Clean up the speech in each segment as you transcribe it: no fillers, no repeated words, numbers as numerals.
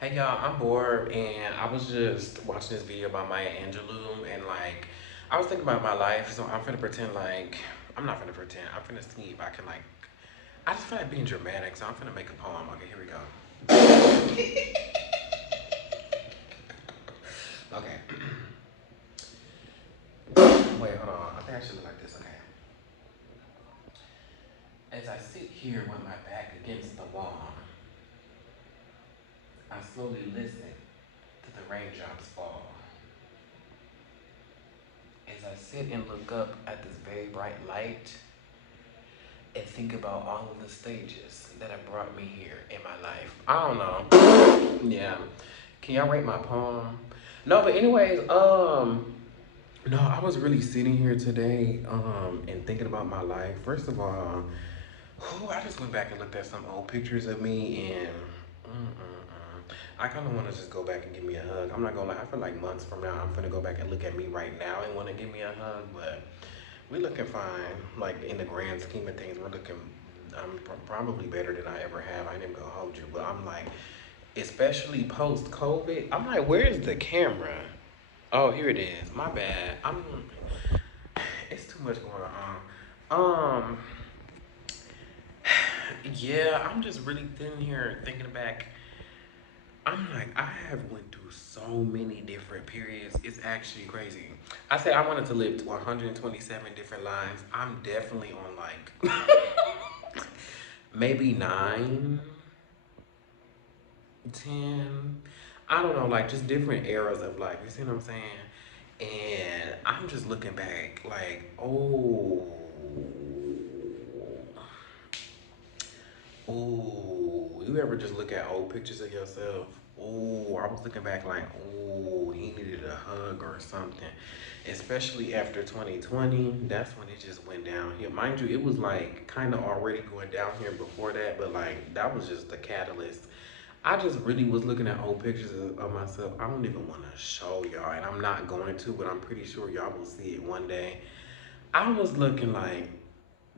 Hey y'all, I'm bored and I was just watching this video about Maya Angelou and I was thinking about my life, so I'm finna pretend like I'm not finna pretend. I'm finna see if I can I just feel like being dramatic, so I'm finna make a poem. Okay, here we go. Okay. Wait, hold on. I think I should look like this. Okay. As I sit here with my back against the wall, I slowly listen to the raindrops fall. As I sit and look up at this very bright light, and think about all of the stages that have brought me here in my life. I don't know. Yeah. Can y'all rate my poem? No, but anyways, no, I was really sitting here today, and thinking about my life. First of all, I just went back and looked at some old pictures of me and I kind of want to just go back and give me a hug. I'm not gonna lie, I feel like months from now, I'm gonna go back and look at me right now and want to give me a hug, but we looking fine. Like in the grand scheme of things, we're looking. I'm probably better than I ever have. I ain't even gonna hold you, but I'm like, especially post COVID. I'm like, where's the camera? Oh, here it is. My bad. It's too much going on. Yeah, I'm just really sitting here thinking back. I'm like, I have went through so many different periods. It's actually crazy. I said I wanted to live to 127 different lives. I'm definitely on maybe 9, 10. I don't know, like just different eras of life. You see what I'm saying? And I'm just looking back like, oh, you ever just look at old pictures of yourself? Oh, I was looking back like, oh, he needed a hug or something. Especially after 2020, that's when it just went downhill. Mind you, it was like kind of already going down here before that, but like that was just the catalyst. I just really was looking at old pictures of myself. I don't even want to show y'all, and I'm not going to, but I'm pretty sure y'all will see it one day. I was looking like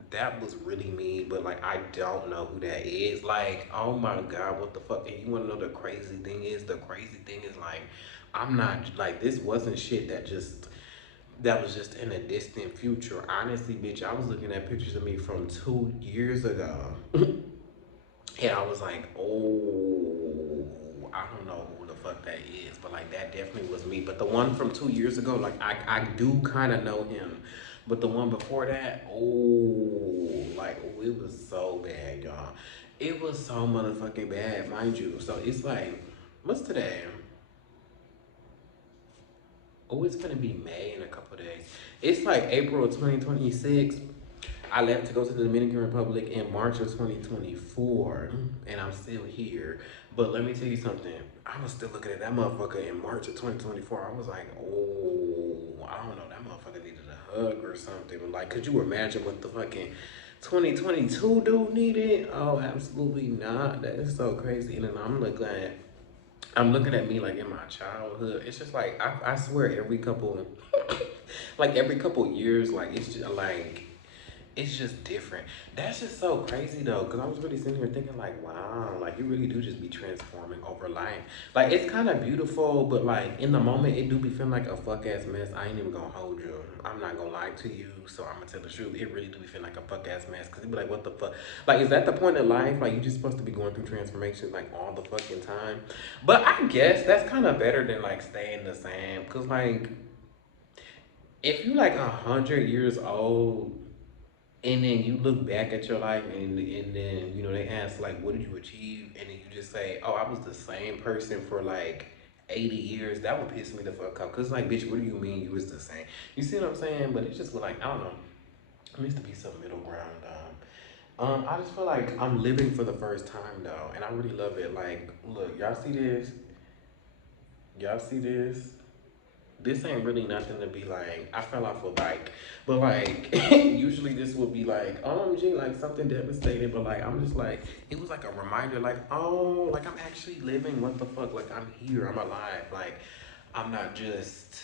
that was really me, but like I don't know who that is. Like, oh my god, what the fuck? And you wanna know the crazy thing is? The crazy thing is like I'm not like this wasn't shit that was just in a distant future. Honestly, bitch, I was looking at pictures of me from 2 years ago. And I was like, oh, I don't know who the fuck that is, but like that definitely was me. But the one from 2 years ago, like I do kind of know him. But the one before that, oh, like oh, it was so bad, y'all. It was so motherfucking bad, mind you. So it's like, what's today? Oh, it's gonna be May in a couple days. It's like April of 2026. I left to go to the Dominican Republic in March of 2024, and I'm still here. But let me tell you something. I was still looking at that motherfucker in March of 2024. I was like, oh, I don't know, that motherfucker needed a hug or something. Like, could you imagine what the fucking 2022 dude needed? Oh, absolutely not. That is so crazy. And then I'm looking at me like in my childhood. It's just like I swear every couple like every couple years, like it's just different. That's just so crazy though, because I was really sitting here thinking like, wow, like you really do just be transforming over life. Like it's kind of beautiful, but like in the moment, it do be feeling like a fuck ass mess. I ain't even gonna hold you. I'm not gonna lie to you, so I'm gonna tell the truth. It really do be feeling like a fuck ass mess, because it be like, what the fuck? Like, is that the point of life? Like, you just supposed to be going through transformations like all the fucking time? But I guess that's kind of better than like staying the same, because like if you like 100 years old and then you look back at your life and then they ask like what did you achieve and then you just say, oh, I was the same person for like 80 years, that would piss me the fuck off, because like, bitch, what do you mean you was the same? You see what I'm saying? But it's just like, I don't know, there needs to be some middle ground. I just feel like I'm living for the first time though, and I really love it. Like, look, y'all see this. This ain't really nothing to be like, I fell off a bike. But like, usually this would be like, OMG, like something devastating. But like, I'm just like, it was like a reminder, like, oh, like I'm actually living. What the fuck? Like, I'm here. I'm alive. Like, I'm not just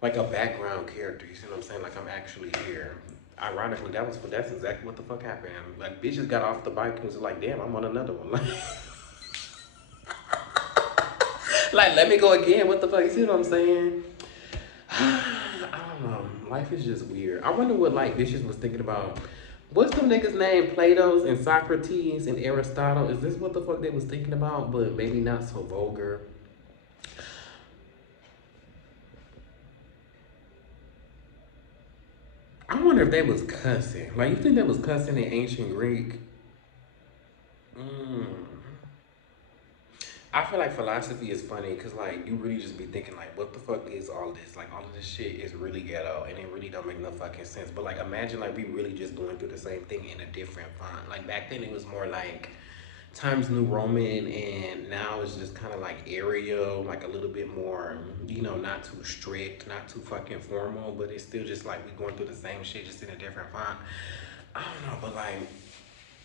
like a background character. You see what I'm saying? Like, I'm actually here. Ironically, that's exactly what the fuck happened. Like, bitches got off the bike and was like, damn, I'm on another one. Like, Like, let me go again. What the fuck? You see what I'm saying? I don't know. Life is just weird. I wonder what like Vicious was thinking about. What's them niggas' name? Plato's and Socrates and Aristotle. Is this what the fuck they was thinking about? But maybe not so vulgar. I wonder if they was cussing. Like, you think they was cussing in ancient Greek? Mm. I feel like philosophy is funny because like you really just be thinking like, what the fuck is all this? Like all of this shit is really ghetto and it really don't make no fucking sense. But like imagine like we really just going through the same thing in a different font. Like back then it was more like Times New Roman and now it's just kind of like Arial, like a little bit more, you know, not too strict, not too fucking formal, but it's still just like we going through the same shit just in a different font. I don't know, but like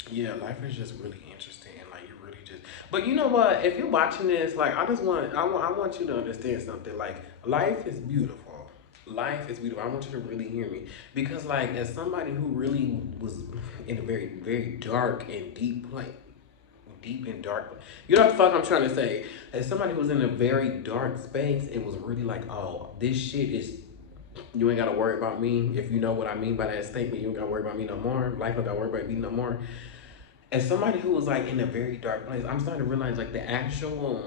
yeah, life is just really interesting. Like you really just. But you know what? If you're watching this, like I want you to understand something. Like life is beautiful. Life is beautiful. I want you to really hear me because, like, as somebody who really was in a very, very dark and deep, like, deep and dark. You know what the fuck I'm trying to say? As somebody who was in a very dark space, it was really like, oh, this shit is you ain't gotta worry about me. If you know what I mean by that statement, you ain't gotta worry about me no more. Life don't gotta worry about me no more. As somebody who was like in a very dark place, I'm starting to realize like the actual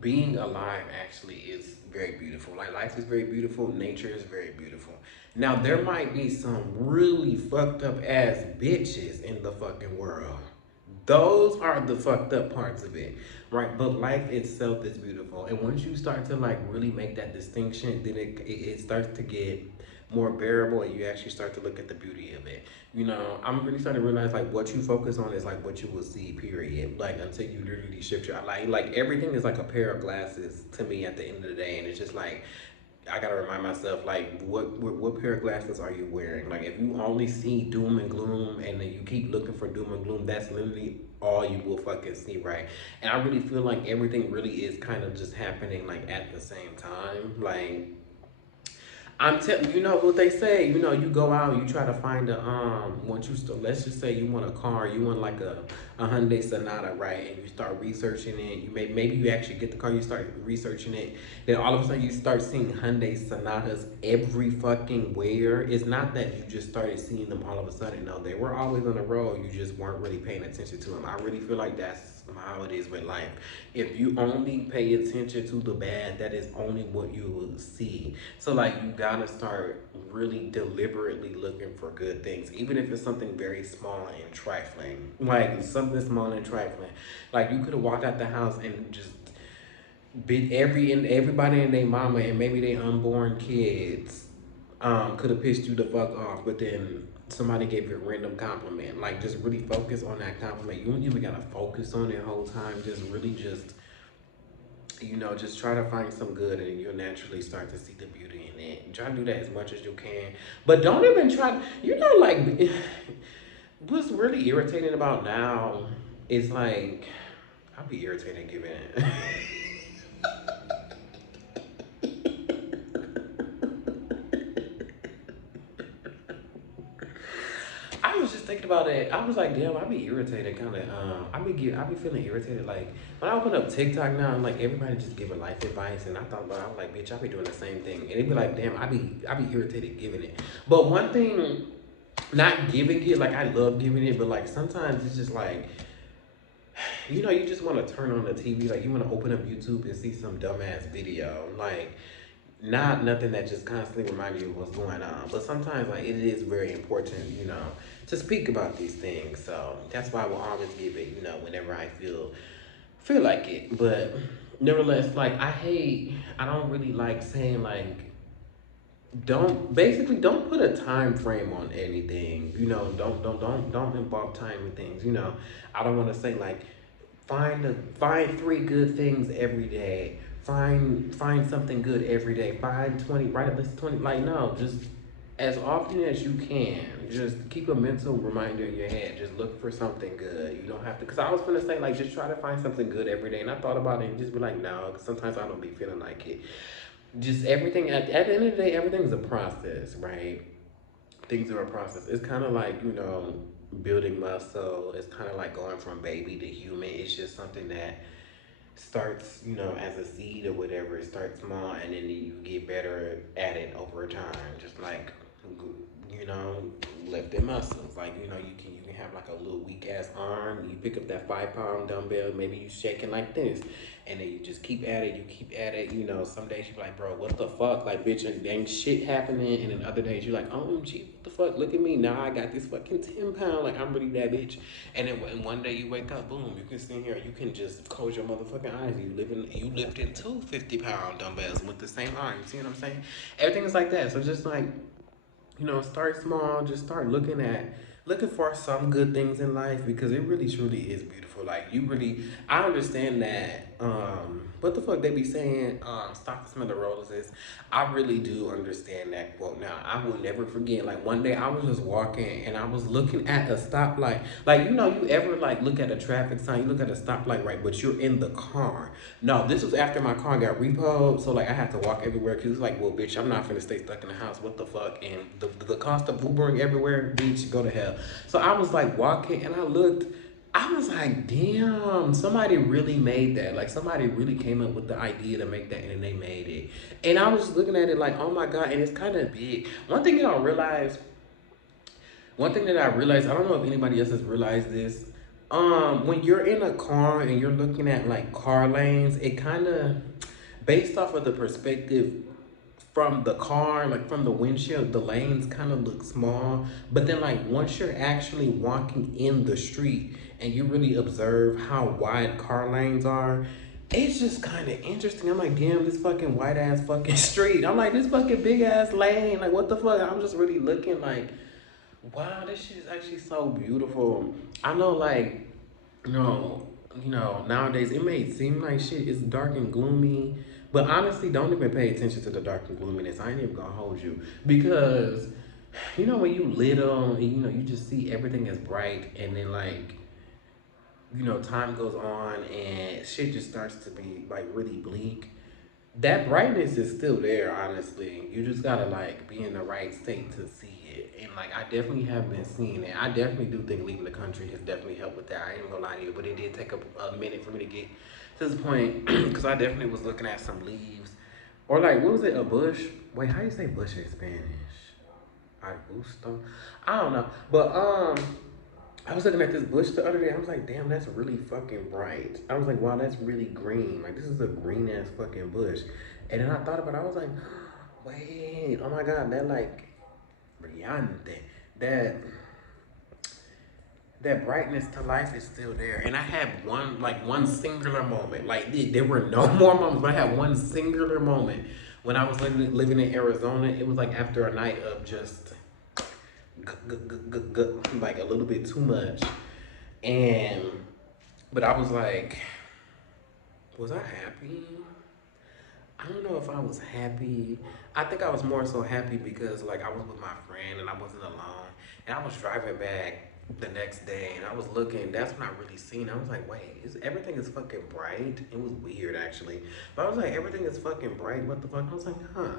being alive actually is very beautiful. Like life is very beautiful, nature is very beautiful. Now there might be some really fucked up ass bitches in the fucking world. Those are the fucked up parts of it, right? But life itself is beautiful, and once you start to like really make that distinction, then it starts to get more bearable, and you actually start to look at the beauty of it. You know, I'm really starting to realize like what you focus on is like what you will see. Period. Like until you literally shift your like everything is like a pair of glasses to me at the end of the day, and it's just like I gotta remind myself, like, what pair of glasses are you wearing? Like, if you only see doom and gloom, and then you keep looking for doom and gloom, that's literally all you will fucking see, right? And I really feel like everything really is kind of just happening like at the same time, like I'm telling you know what they say. You know, you go out, you try to find a once you still let's just say you want a car, you want like a Hyundai Sonata, right? And you start researching it. Maybe you actually get the car, you start researching it. Then all of a sudden you start seeing Hyundai Sonatas every fucking where. It's not that you just started seeing them all of a sudden. No, they were always on the road. You just weren't really paying attention to them. I really feel like that's how it is with life. If you only pay attention to the bad, that is only what you will see. So like you gotta start really deliberately looking for good things, even if it's something very small and trifling. Like something small and trifling. Like you could have walked out the house and just bit everybody and their mama and maybe their unborn kids could have pissed you the fuck off, but then somebody gave you a random compliment. Like just really focus on that compliment. You don't even gotta focus on it the whole time. Just really just you know, just try to find some good and you'll naturally start to see the beauty in it. Try to do that as much as you can. But don't even try, you know, like, what's really irritating about now is like, I'll be irritated giving it. I was just thinking about it. I was like, damn, I be irritated, kind of. I be feeling irritated. Like when I open up TikTok now, I'm like everybody just giving life advice, and I thought about, I was like, bitch, I be doing the same thing, and it be like, damn, I be irritated giving it. But one thing, not giving it, like I love giving it, but like sometimes it's just like, you know, you just want to turn on the TV, like you want to open up YouTube and see some dumbass video, like not nothing that just constantly reminds you of what's going on. But sometimes like it is very important, you know, to speak about these things. So that's why I will always give it, you know, whenever I feel like it. But nevertheless, like I don't really like saying like don't put a time frame on anything. You know, don't involve time with things. You know, I don't want to say like find three good things every day. Find something good every day. Find 20, write a list of 20. Like no, just as often as you can, just keep a mental reminder in your head. Just look for something good. You don't have to, because I was gonna say, like, just try to find something good every day. And I thought about it and just be like, no, because sometimes I don't be feeling like it. Just everything, at the end of the day, everything's a process, right? Things are a process. It's kind of like, you know, building muscle. It's kind of like going from baby to human. It's just something that starts, you know, as a seed or whatever. It starts small, and then you get better at it over time. Just like, you know, lifting muscles. Like, you know, you can have like a little weak ass arm. You pick up that 5 pound dumbbell. Maybe you shaking like this, and then you just keep at it. You keep at it. You know, some days you be like, bro, what the fuck? Like, bitch, ain't shit happening. And then other days you're like, OMG, what the fuck? Look at me now. I got this fucking 10 pound. Like, I'm really that bitch. And then one day you wake up, boom, you can sit here, you can just close your motherfucking eyes. You lifting two 50 pound dumbbells with the same arm. You see what I'm saying? Everything is like that. So just like, you know, start small. Just start looking for some good things in life, because it really truly is beautiful. Like, you really, I understand that. What the fuck they be saying? Stop the smell of roses. I really do understand that quote. Now, I will never forget. Like, one day I was just walking and I was looking at a stoplight. Like, you know, you ever like look at a traffic sign, you look at a stoplight, right? But you're in the car. No, this was after my car got repoed, so like I had to walk everywhere, because it's like, well, bitch, I'm not finna stay stuck in the house. What the fuck? And the cost of Ubering everywhere, bitch, go to hell. So I was like walking, and I looked. I was like, damn, somebody really made that. Like, somebody really came up with the idea to make that, and they made it. And I was just looking at it like, oh my god, and it's kind of big. One thing that I realized, I don't know if anybody else has realized this. When you're in a car and you're looking at like car lanes, it kind of, based off of the perspective from the car, like from the windshield, the lanes kind of look small. But then, like, once you're actually walking in the street and you really observe how wide car lanes are, it's just kind of interesting. I'm like, damn, this fucking white ass fucking street. I'm like, this fucking big ass lane. Like, what the fuck? I'm just really looking like, wow, this shit is actually so beautiful. I know, like, you know, nowadays it may seem like shit is dark and gloomy, but honestly, don't even pay attention to the dark and gloominess. I ain't even gonna hold you, because, you know, when you little and you know you just see everything as bright, and then like, you know, time goes on and shit just starts to be like really bleak. That brightness is still there, honestly. You just gotta like be in the right state to see it. And like, I definitely have been seeing it. I definitely do think leaving the country has definitely helped with that. I ain't gonna lie to you, but it did take a minute for me to get to this point, because I definitely was looking at some leaves, or like, what was it, a bush? Wait, how do you say bush in Spanish? Arbusto? I don't know, but I was looking at this bush the other day. I was like, damn, that's really fucking bright. I was like, wow, that's really green. Like, this is a green ass fucking bush. And then I thought about it. I was like, wait, oh my god, that like brillante. That that brightness to life is still there. And I had one singular moment. Like, there were no more moments, but I had one singular moment when I was living in Arizona. It was like after a night of just like a little bit too much. And but I was like, was I happy? I don't know if I was happy. I think I was more so happy because like I was with my friend and I wasn't alone. And I was driving back the next day and I was looking. That's when I really seen. I was like, wait, everything is fucking bright. It was weird actually, but I was like, everything is fucking bright. What the fuck? I was like, huh.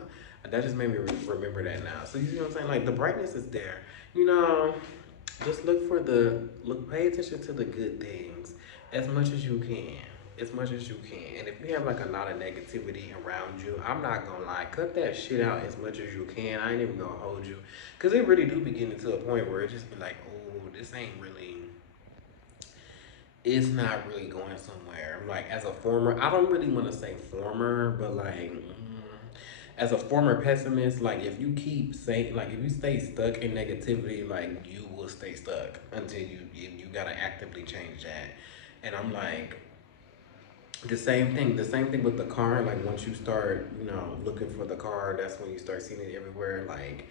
That just made me remember that now. So you see what I'm saying? Like, the brightness is there. You know, just pay attention to the good things as much as you can. As much as you can. And if you have like a lot of negativity around you, I'm not gonna lie, cut that shit out as much as you can. I ain't even gonna hold you. Cause it really do be getting to a point where it just be like, oh, this ain't really, it's not really going somewhere. Like, as a former, I don't really wanna say former, but like, as a former pessimist, like, if you keep saying, like, if you stay stuck in negativity, like, you will stay stuck until you gotta actively change that. And I'm like, the same thing with the car. Like, once you start, you know, looking for the car, that's when you start seeing it everywhere. Like,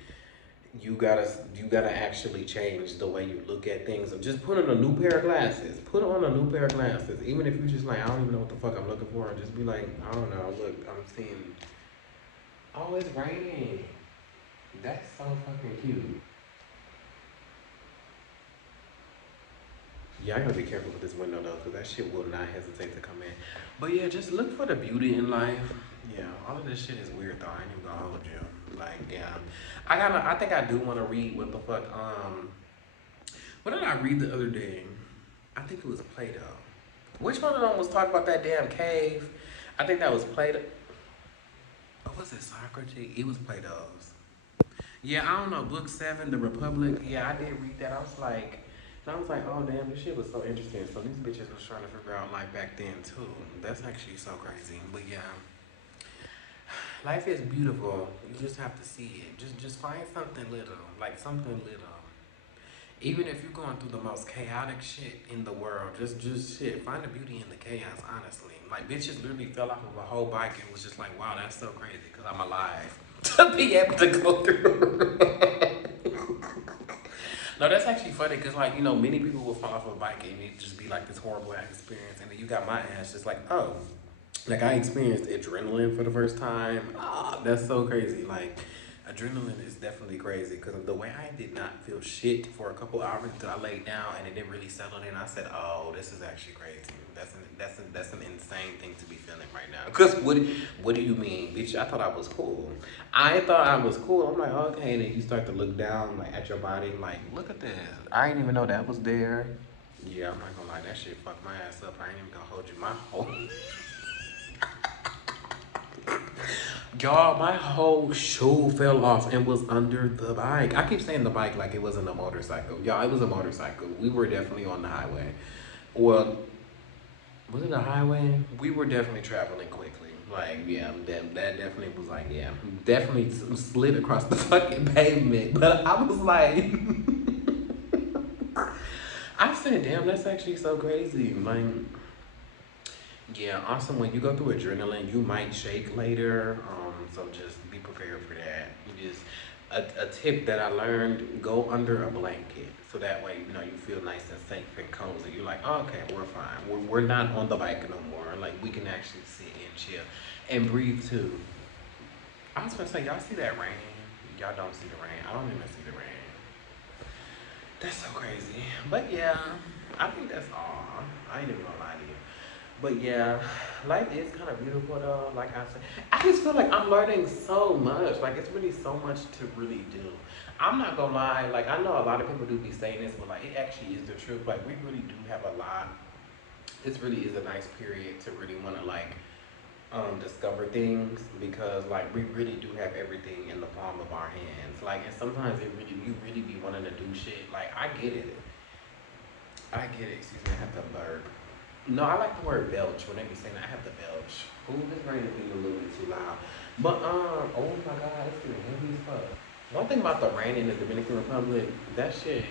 you gotta actually change the way you look at things. Or just put on a new pair of glasses. Put on a new pair of glasses. Even if you just like, I don't even know what the fuck I'm looking for. Just be like, I don't know. Look, I'm seeing. Oh, it's raining. That's so fucking cute. Yeah, I gotta be careful with this window though, because that shit will not hesitate to come in. But yeah, just look for the beauty in life. Yeah, all of this shit is weird though. I ain't even gonna hold you. Like, yeah, I think I do want to read what the fuck. What did I read the other day? I think it was Plato. Which one of them was talking about that damn cave? I think that was Plato. Oh, was it Socrates? It was Plato's. Yeah, I don't know. Book 7, The Republic. Yeah, I did read that. I was like, oh damn, this shit was so interesting. So these bitches was trying to figure out like back then too. That's actually so crazy. But yeah, life is beautiful. You just have to see it. Just find something little, like something little. Even if you're going through the most chaotic shit in the world, just shit. Find the beauty in the chaos. Honestly, like bitches literally fell off of a whole bike and was just like, wow, that's so crazy because I'm alive to be able to go through. No, that's actually funny because, like, you know, many people will fall off of a bike and it just be like this horrible experience. And then you got my ass just like, oh, like I experienced adrenaline for the first time. Ah, that's so crazy. Like, adrenaline is definitely crazy because the way I did not feel shit for a couple hours until I laid down and it didn't really settle in. I said, oh, this is actually crazy. That's an insane thing to be feeling right now. Cause what do you mean, bitch? I thought I was cool. I thought I was cool. I'm like, okay, and then you start to look down like at your body, like, look at this. I didn't even know that was there. Yeah, I'm not gonna lie, that shit fucked my ass up. I ain't even gonna hold you. My whole y'all, my whole shoe fell off and was under the bike. I keep saying the bike like it wasn't a motorcycle. Y'all, it was a motorcycle. We were definitely on the highway. Well, was it a highway? We were definitely traveling quickly. Like, yeah, that definitely was like, yeah, definitely slid across the fucking pavement. But I was like, I said, damn, that's actually so crazy. Like, yeah, also when you go through adrenaline, you might shake later. So just be prepared for that. You just a tip that I learned: go under a blanket, so that way you know you feel nice and safe and cozy. You're like, oh, okay, we're fine. We're not on the bike no more. Like we can actually sit and chill and breathe too. I was gonna say, y'all see that rain? Y'all don't see the rain. I don't even see the rain. That's so crazy. But yeah, I think that's all. I ain't even gonna lie to you. But yeah, life is kind of beautiful though. Like I said, I just feel like I'm learning so much. Like it's really so much to really do. I'm not gonna lie. Like I know a lot of people do be saying this, but like it actually is the truth. Like we really do have a lot. This really is a nice period to really want to like discover things because like we really do have everything in the palm of our hands. Like and sometimes it really you really be wanting to do shit. Like I get it. I get it. Excuse me. I have to burp. No, I like the word belch when they be saying that. I have to belch. Ooh, this rain is being a little bit too loud. But oh my god, it's getting heavy as fuck. One thing about the rain in the Dominican Republic, that shit,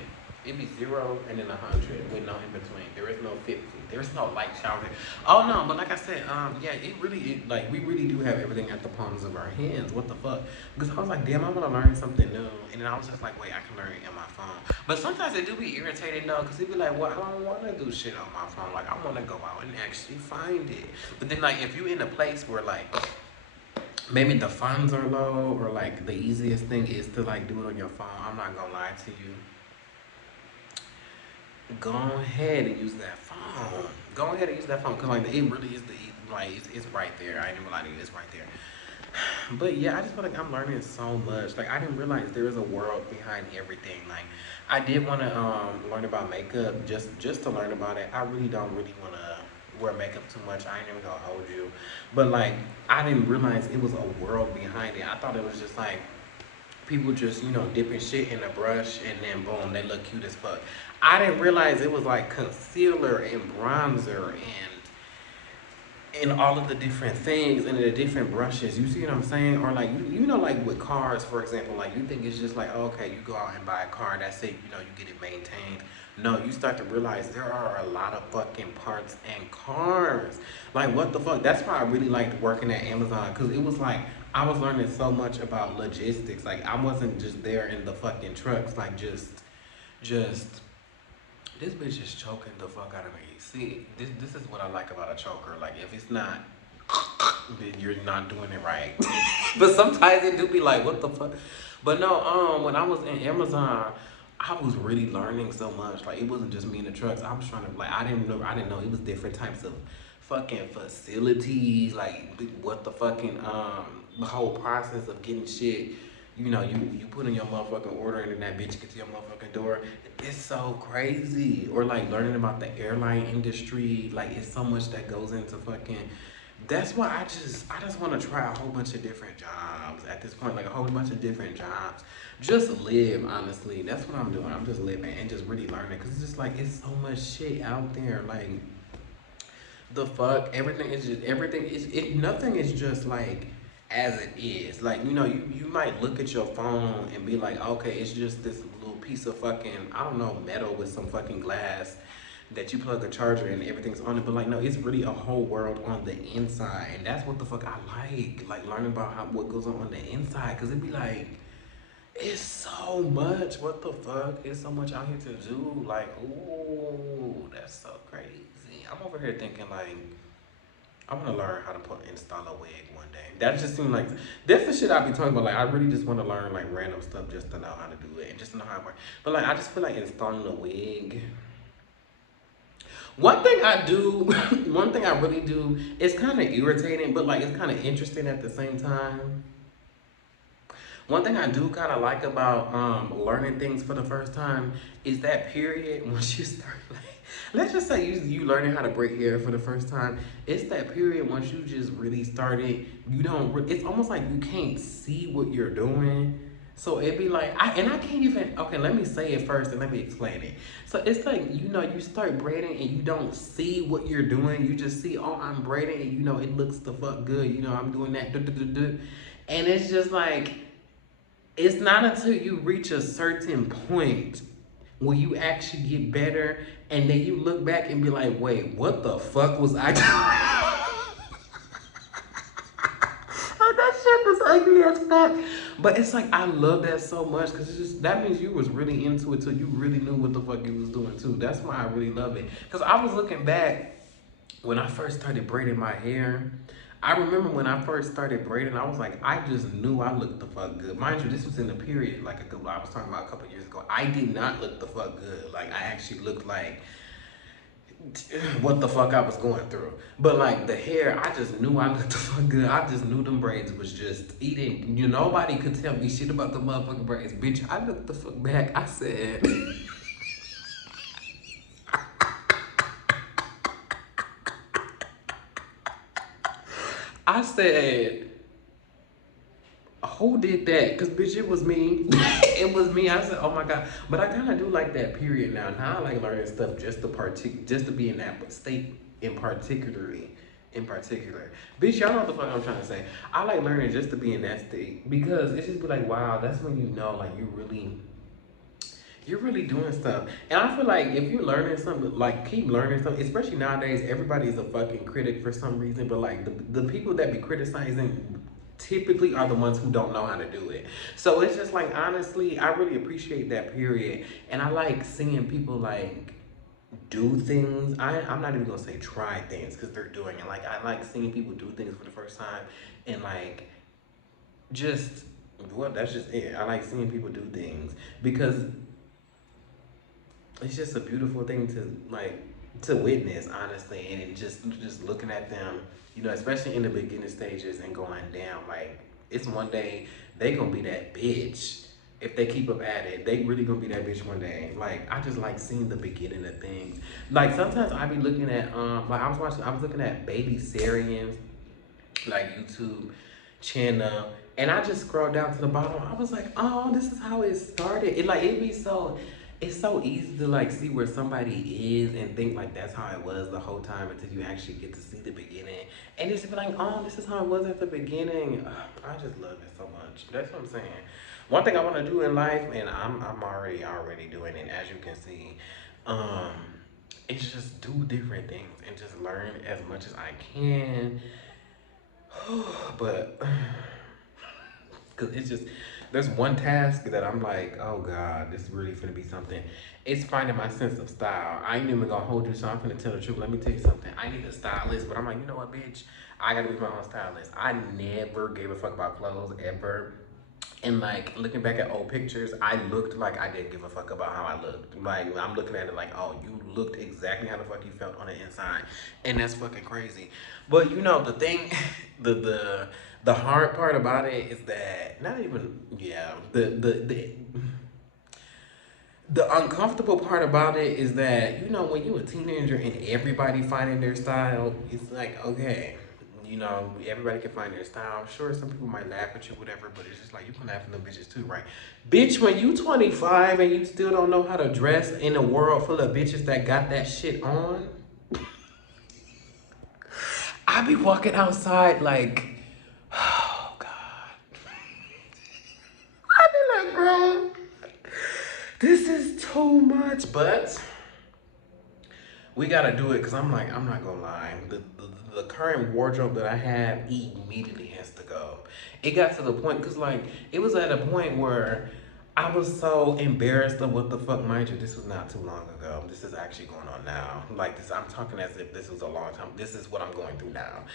it be 0 and then 100 with no in between. There is no 50. There is no light shower. Oh no, but like I said, yeah, like we really do have everything at the palms of our hands. What the fuck? Because I was like, damn, I want to learn something new, and then I was just like, wait, I can learn it in my phone. But sometimes it do be irritating though, because it be like, well, I don't want to do shit on my phone. Like I want to go out and actually find it. But then like if you in a place where like maybe the funds are low or like the easiest thing is to like do it on your phone, I'm not gonna lie to you, go ahead and use that phone. Go ahead and use that phone because like it really is like it's right there. I ain't even lie to you, it's right there. But yeah, I just feel like I'm learning so much. Like I didn't realize there is a world behind everything. Like I did want to learn about makeup just to learn about it. I really don't really want to wear makeup too much. I ain't even gonna hold you. But like I didn't realize it was a world behind it. I thought it was just like people just, you know, dipping shit in a brush and then boom, they look cute as fuck. I didn't realize it was like concealer and bronzer and all of the different things and the different brushes. You see what I'm saying? Or like you know, like with cars, for example, like you think it's just like, oh, okay, you go out and buy a car, that's it, you know, you get it maintained. No, you start to realize there are a lot of fucking parts and cars. Like what the fuck? That's why I really liked working at Amazon because it was like I was learning so much about logistics. Like I wasn't just there in the fucking trucks, like just this bitch is choking the fuck out of me. See, this is what I like about a choker. Like if it's not, then you're not doing it right. But sometimes it do be like, what the fuck? But no, when I was in Amazon, I was really learning so much. Like it wasn't just me in the trucks. I was trying to like I didn't know it was different types of fucking facilities. Like what the fucking the whole process of getting shit you know, you put in your motherfucking order and then that bitch gets to your motherfucking door. It's so crazy. Or like learning about the airline industry. Like it's so much that goes into fucking. That's why I just want to try a whole bunch of different jobs at this point, like a whole bunch of different jobs. Just live, honestly. That's what I'm doing. I'm just living and just really learning because it's just like it's so much shit out there. Like the fuck, everything is it. Nothing is just like as it is. Like you know, you might look at your phone and be like, okay, it's just this little piece of fucking I don't know metal with some fucking glass that you plug a charger in and everything's on it. But like no, it's really a whole world on the inside, and that's what the fuck I like learning about how what goes on the inside because it'd be like. It's so much. What the fuck? It's so much out here to do. Like, ooh, that's so crazy. I'm over here thinking like I want to learn how to install a wig one day. That just seemed like that's the shit I be talking about. Like I really just want to learn like random stuff just to know how to do it and just to know how it works. But like I just feel like installing a wig. One thing I do, one thing I really do, it's kind of irritating, but like it's kind of interesting at the same time. One thing I do kind of like about learning things for the first time is that period once you start like let's just say you learning how to braid hair for the first time. It's that period once you just really started. You don't. It's almost like you can't see what you're doing. So it'd be like I can't even. Okay, let me say it first and let me explain it. So it's like you know you start braiding and you don't see what you're doing. You just see oh I'm braiding and you know it looks the fuck good. You know I'm doing that. And it's just like it's not until you reach a certain point where you actually get better and then you look back and be like, wait, what the fuck was I doing? And that shit was ugly as fuck. But it's like I love that so much because it's just that means you was really into it till you really knew what the fuck you was doing too. That's why I really love it. Because I was looking back when I first started braiding my hair, I remember when I first started braiding, I was like, I just knew I looked the fuck good. Mind you, this was in the period, like I was talking about a couple years ago. I did not look the fuck good. Like, I actually looked like what the fuck I was going through. But like the hair, I just knew I looked the fuck good. I just knew them braids was just eating. You nobody could tell me shit about the motherfucking braids. Bitch, I looked the fuck back. I said I said, who did that? Cause bitch, it was me. It was me. I said, oh my god. But I kind of do like that period now. Now I like learning stuff just to be in that state in particular. Bitch, y'all know what the fuck I'm trying to say. I like learning just to be in that state because it's just be like, wow, that's when you know, like you're really doing stuff. And I feel like if you're learning something, like keep learning something, especially nowadays, everybody's a fucking critic for some reason. But like the people that be criticizing typically are the ones who don't know how to do it. So it's just like honestly, I really appreciate that period. And I like seeing people like do things. I'm not even gonna say try things because they're doing it. Like I like seeing people do things for the first time and like just well, that's just it. I like seeing people do things because it's just a beautiful thing to like to witness honestly and it just looking at them you know especially in the beginning stages and going down like it's one day they gonna be that bitch if they keep up at it they really gonna be that bitch one day like I just like seeing the beginning of things like sometimes I be looking at like I was looking at Baby Sarian's like YouTube channel and I just scrolled down to the bottom. I was like, oh, this is how it started. It be so it's so easy to like see where somebody is and think like that's how it was the whole time until you actually get to see the beginning. And it's like, oh, this is how it was at the beginning. I just love it so much. That's what I'm saying. One thing I want to do in life, and I'm already doing it, as you can see, um, is just do different things and just learn as much as I can. But because it's just there's one task that I'm like, oh god, this is really gonna be something. It's finding my sense of style. I ain't even gonna hold you, so I'm gonna tell the truth. Let me tell you something. I need a stylist, but I'm like, you know what, bitch? I gotta be my own stylist. I never gave a fuck about clothes ever. And like looking back at old pictures, I looked like I didn't give a fuck about how I looked. Like I'm looking at it like, oh, you looked exactly how the fuck you felt on the inside, and that's fucking crazy. But you know the thing, the hard part about it is that not even yeah the uncomfortable part about it is that you know when you a teenager and everybody finding their style, it's like okay, you know everybody can find their style. Sure, some people might laugh at you, whatever, but it's just like you can laugh at them bitches too, right? Bitch, when you 25 and you still don't know how to dress in a world full of bitches that got that shit on, I be walking outside like, oh god, I be like, bro, this is too much, but we gotta do it because I'm like, I'm not gonna lie. The current wardrobe that I have immediately has to go. It got to the point because, like, it was at a point where I was so embarrassed of what the fuck, mind you, this was not too long ago. This is actually going on now. Like, this, I'm talking as if this was a long time. This is what I'm going through now.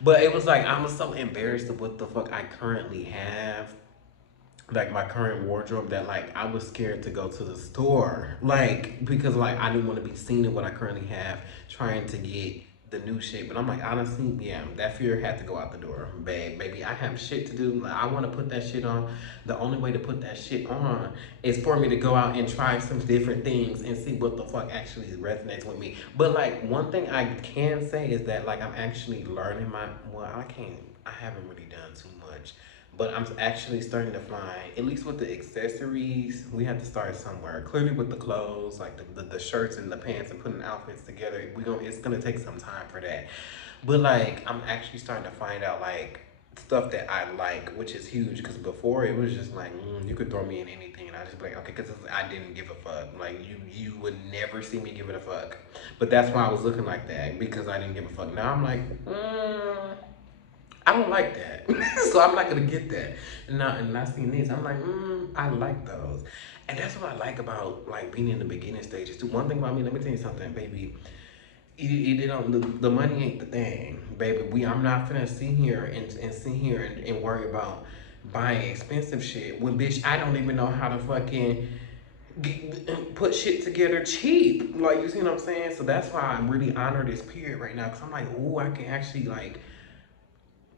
But it was like, I was so embarrassed of what the fuck I currently have, like my current wardrobe, that like I was scared to go to the store, like because like I didn't want to be seen in what I currently have trying to get the new shit. But I'm like, honestly, yeah, that fear had to go out the door, babe. Baby, I have shit to do. Like, I want to put that shit on. The only way to put that shit on is for me to go out and try some different things and see what the fuck actually resonates with me. But like one thing I can say is that like I'm actually learning my, well, I haven't really done too much, but I'm actually starting to find, at least with the accessories, we have to start somewhere. Clearly with the clothes, like the shirts and the pants and putting outfits together, it's gonna take some time for that. But like I'm actually starting to find out like stuff that I like, which is huge. Because before it was just like you could throw me in anything, and I just be like, okay, because I didn't give a fuck. Like you would never see me give it a fuck. But that's why I was looking like that, because I didn't give a fuck. Now I'm like, I don't like that. So I'm not gonna get that. And I seen these, I'm like, I like those. And that's what I like about like being in the beginning stages too. One thing about me, let me tell you something, baby. You know, the money ain't the thing, baby. I'm not finna sit here and sit here and worry about buying expensive shit when bitch I don't even know how to fucking put shit together cheap. Like you see what I'm saying? So that's why I really honor this period right now. Cause I'm like, oh, I can actually like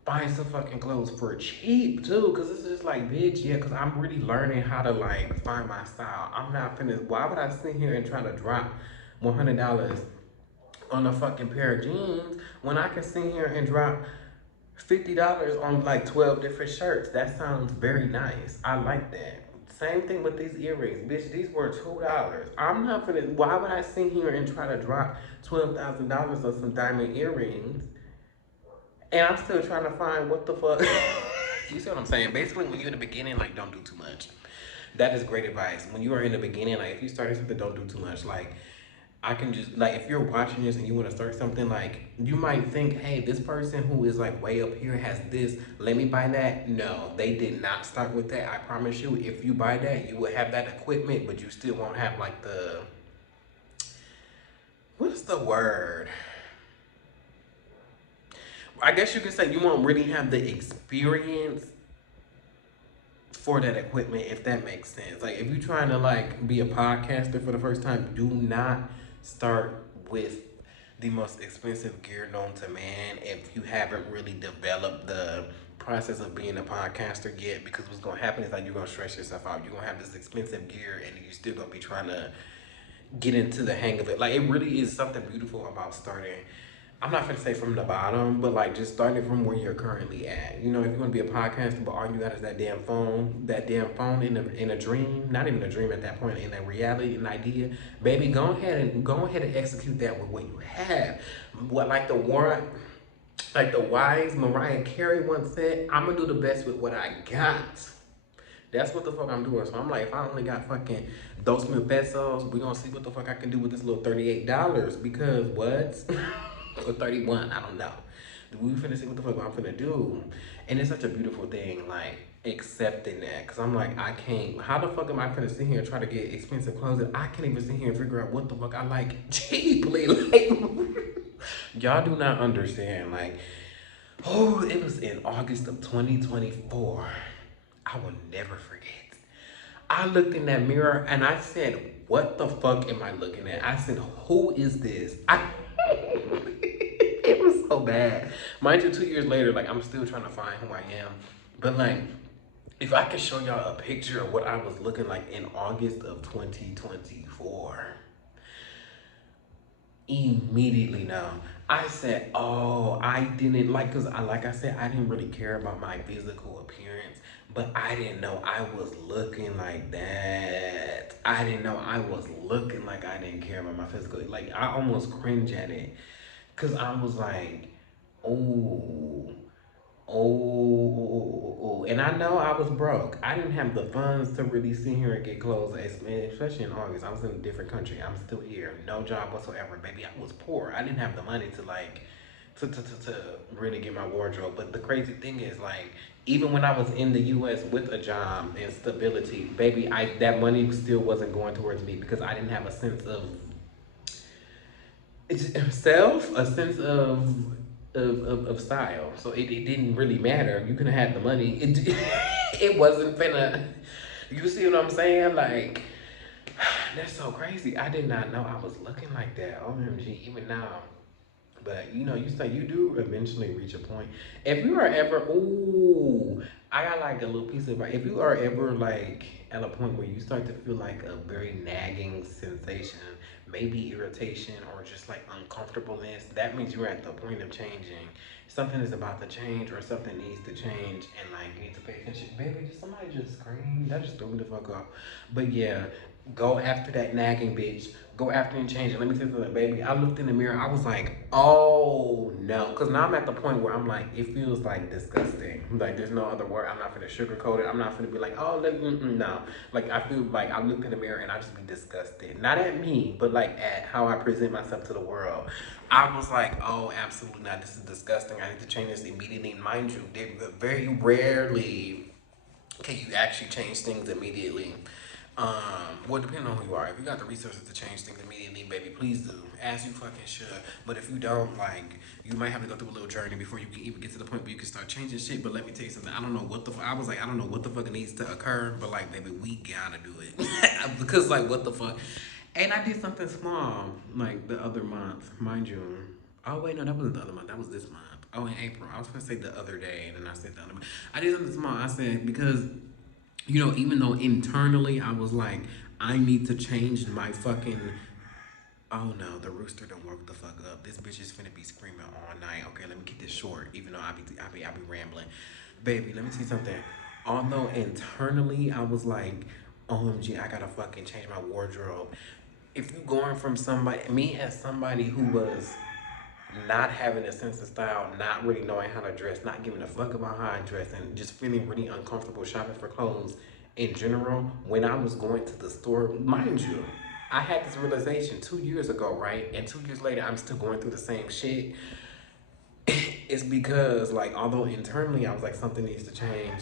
buying some fucking clothes for cheap too, cause it's just like, bitch, yeah, cause I'm really learning how to like find my style. I'm not finna. Why would I sit here and try to drop $100 on a fucking pair of jeans when I can sit here and drop $50 on like 12 different shirts? That sounds very nice. I like that. Same thing with these earrings, bitch. These were $2. I'm not finna. Why would I sit here and try to drop $12,000 on some diamond earrings? And I'm still trying to find what the fuck. You see what I'm saying? Basically, when you're in the beginning, like, don't do too much. That is great advice. When you are in the beginning, like, if you started something, don't do too much. Like, I can just, like, if you're watching this and you want to start something, like, you might think, hey, this person who is, like, way up here has this. Let me buy that. No, they did not start with that. I promise you, if you buy that, you will have that equipment, but you still won't have, like, what's the word? I guess you could say you won't really have the experience for that equipment, if that makes sense. Like if you're trying to like be a podcaster for the first time, do not start with the most expensive gear known to man if you haven't really developed the process of being a podcaster yet, because what's gonna happen is like you're gonna stress yourself out. You're gonna have this expensive gear and you're still gonna be trying to get into the hang of it. Like it really is something beautiful about starting. I'm not gonna say from the bottom, but like just starting from where you're currently at. You know, if you want to be a podcaster, but all you got is that damn phone in a dream, not even a dream at that point, in a reality, an idea, baby, go ahead and execute that with what you have. What like the wise Mariah Carey once said, I'm gonna do the best with what I got. That's what the fuck I'm doing. So I'm like, if I only got fucking those mil pesos, we gonna see what the fuck I can do with this little $38. Because what? Or 31, I don't know. We finna see what the fuck I'm finna do. And it's such a beautiful thing, like accepting that. Cause I'm like, I can't, how the fuck am I finna sit here and try to get expensive clothes that I can't even sit here and figure out what the fuck I like cheaply? Like, y'all do not understand. Like, oh, it was in August of 2024. I I will never forget. I looked in that mirror and I said, what the fuck am I looking at? I said, who is this? It was so bad. Mind you, 2 years later, like, I'm still trying to find who I am. But, like, if I could show y'all a picture of what I was looking like in August of 2024, immediately no. I said, oh, I didn't like, cause like I said, I didn't really care about my physical appearance, but I didn't know I was looking like that. I didn't know I was looking like I didn't care about my physical. Like, I almost cringe at it, cause I was like, oh. Oh, and I know I was broke. I didn't have the funds to really sit here and get clothes, especially in August. I was in a different country. I'm still here, no job whatsoever, baby. I was poor. I didn't have the money to like, to really get my wardrobe. But the crazy thing is, like, even when I was in the U.S. with a job and stability, baby, I that money still wasn't going towards me because I didn't have a sense of self, a sense of style. So it didn't really matter. You could have had the money. It it wasn't finna. You see what I'm saying? Like, that's so crazy. I did not know I was looking like that. OMG, even now. But you know, you say you do eventually reach a point. If you are ever, ooh, I got like a little piece of advice. If you are ever like at a point where you start to feel like a very nagging sensation, maybe irritation or just like uncomfortableness, that means you're at the point of changing. Something is about to change or something needs to change, and like you need to pay attention. Baby, did somebody just scream? That just threw me the fuck off. But yeah, go after that nagging bitch. Go after and change it. Let me tell you something, baby. I looked in the mirror. I was like, oh no. Because now I'm at the point where I'm like, it feels like disgusting. Like, there's no other word. I'm not going to sugarcoat it. I'm not going to be like, oh, no. Like, I feel like I look in the mirror and I just be disgusted. Not at me, but like at how I present myself to the world. I was like, oh, absolutely not. This is disgusting. I need to change this immediately. Mind you, they very rarely can you actually change things immediately. Well, depending on who you are, if you got the resources to change things immediately, baby, please do. As you fucking should. But if you don't, like, you might have to go through a little journey before you can even get to the point where you can start changing shit. But let me tell you something. I don't know what the. I was like, I don't know what the fuck needs to occur, but like, baby, we gotta do it because like, what the fuck. And I did something small like the other month, mind you. Oh wait, no, that wasn't the other month. That was this month. Oh, in April. I was gonna say the other day, and then I said the other month. I did something small. I said because you know, even though internally I was like, I need to change my fucking. Oh no, the rooster don't work the fuck up. This bitch is finna be screaming all night. Okay, let me keep this short. Even though I be rambling, baby. Let me see something. Although internally I was like, OMG, I gotta fucking change my wardrobe. If you going from somebody, me as somebody who was not having a sense of style, not really knowing how to dress, not giving a fuck about how I dress, and just feeling really uncomfortable shopping for clothes in general. When I was going to the store, mind you, I had this realization 2 years ago, right? And 2 years later, I'm still going through the same shit. It's because, like, although internally I was like, something needs to change,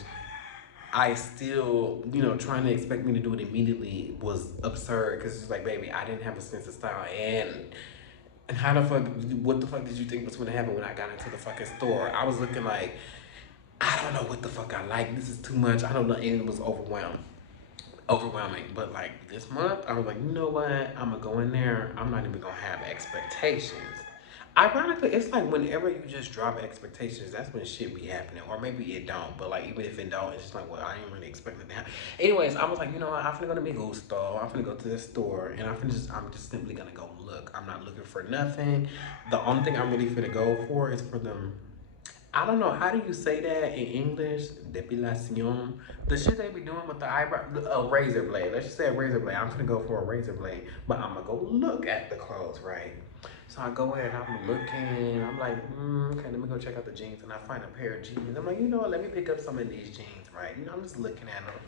I still, you know, trying to expect me to do it immediately was absurd because it's like, baby, I didn't have a sense of style. And how the fuck, what the fuck did you think was gonna happen when I got into the fucking store? I was looking like, I don't know what the fuck I like. This is too much. I don't know. And it was overwhelming. But like this month, I was like, you know what? I'm gonna go in there. I'm not even gonna have expectations. Ironically, it's like whenever you just drop expectations, that's when shit be happening. Or maybe it don't. But like even if it don't, it's just like, well, I ain't really expecting that. Anyways, I was like, you know what? I'm finna go to Big Gusto. I'm finna go to the store, and I'm just simply gonna go look. I'm not looking for nothing. The only thing I'm really finna go for is for them. I don't know, how do you say that in English? Depilation. The shit they be doing with the eyebrow, a razor blade. Let's just say a razor blade. I'm gonna go for a razor blade, but I'm gonna go look at the clothes, right? So I go in and I'm looking. I'm like, okay, let me go check out the jeans, and I find a pair of jeans. I'm like, you know what? Let me pick up some of these jeans, right? You know, I'm just looking at them,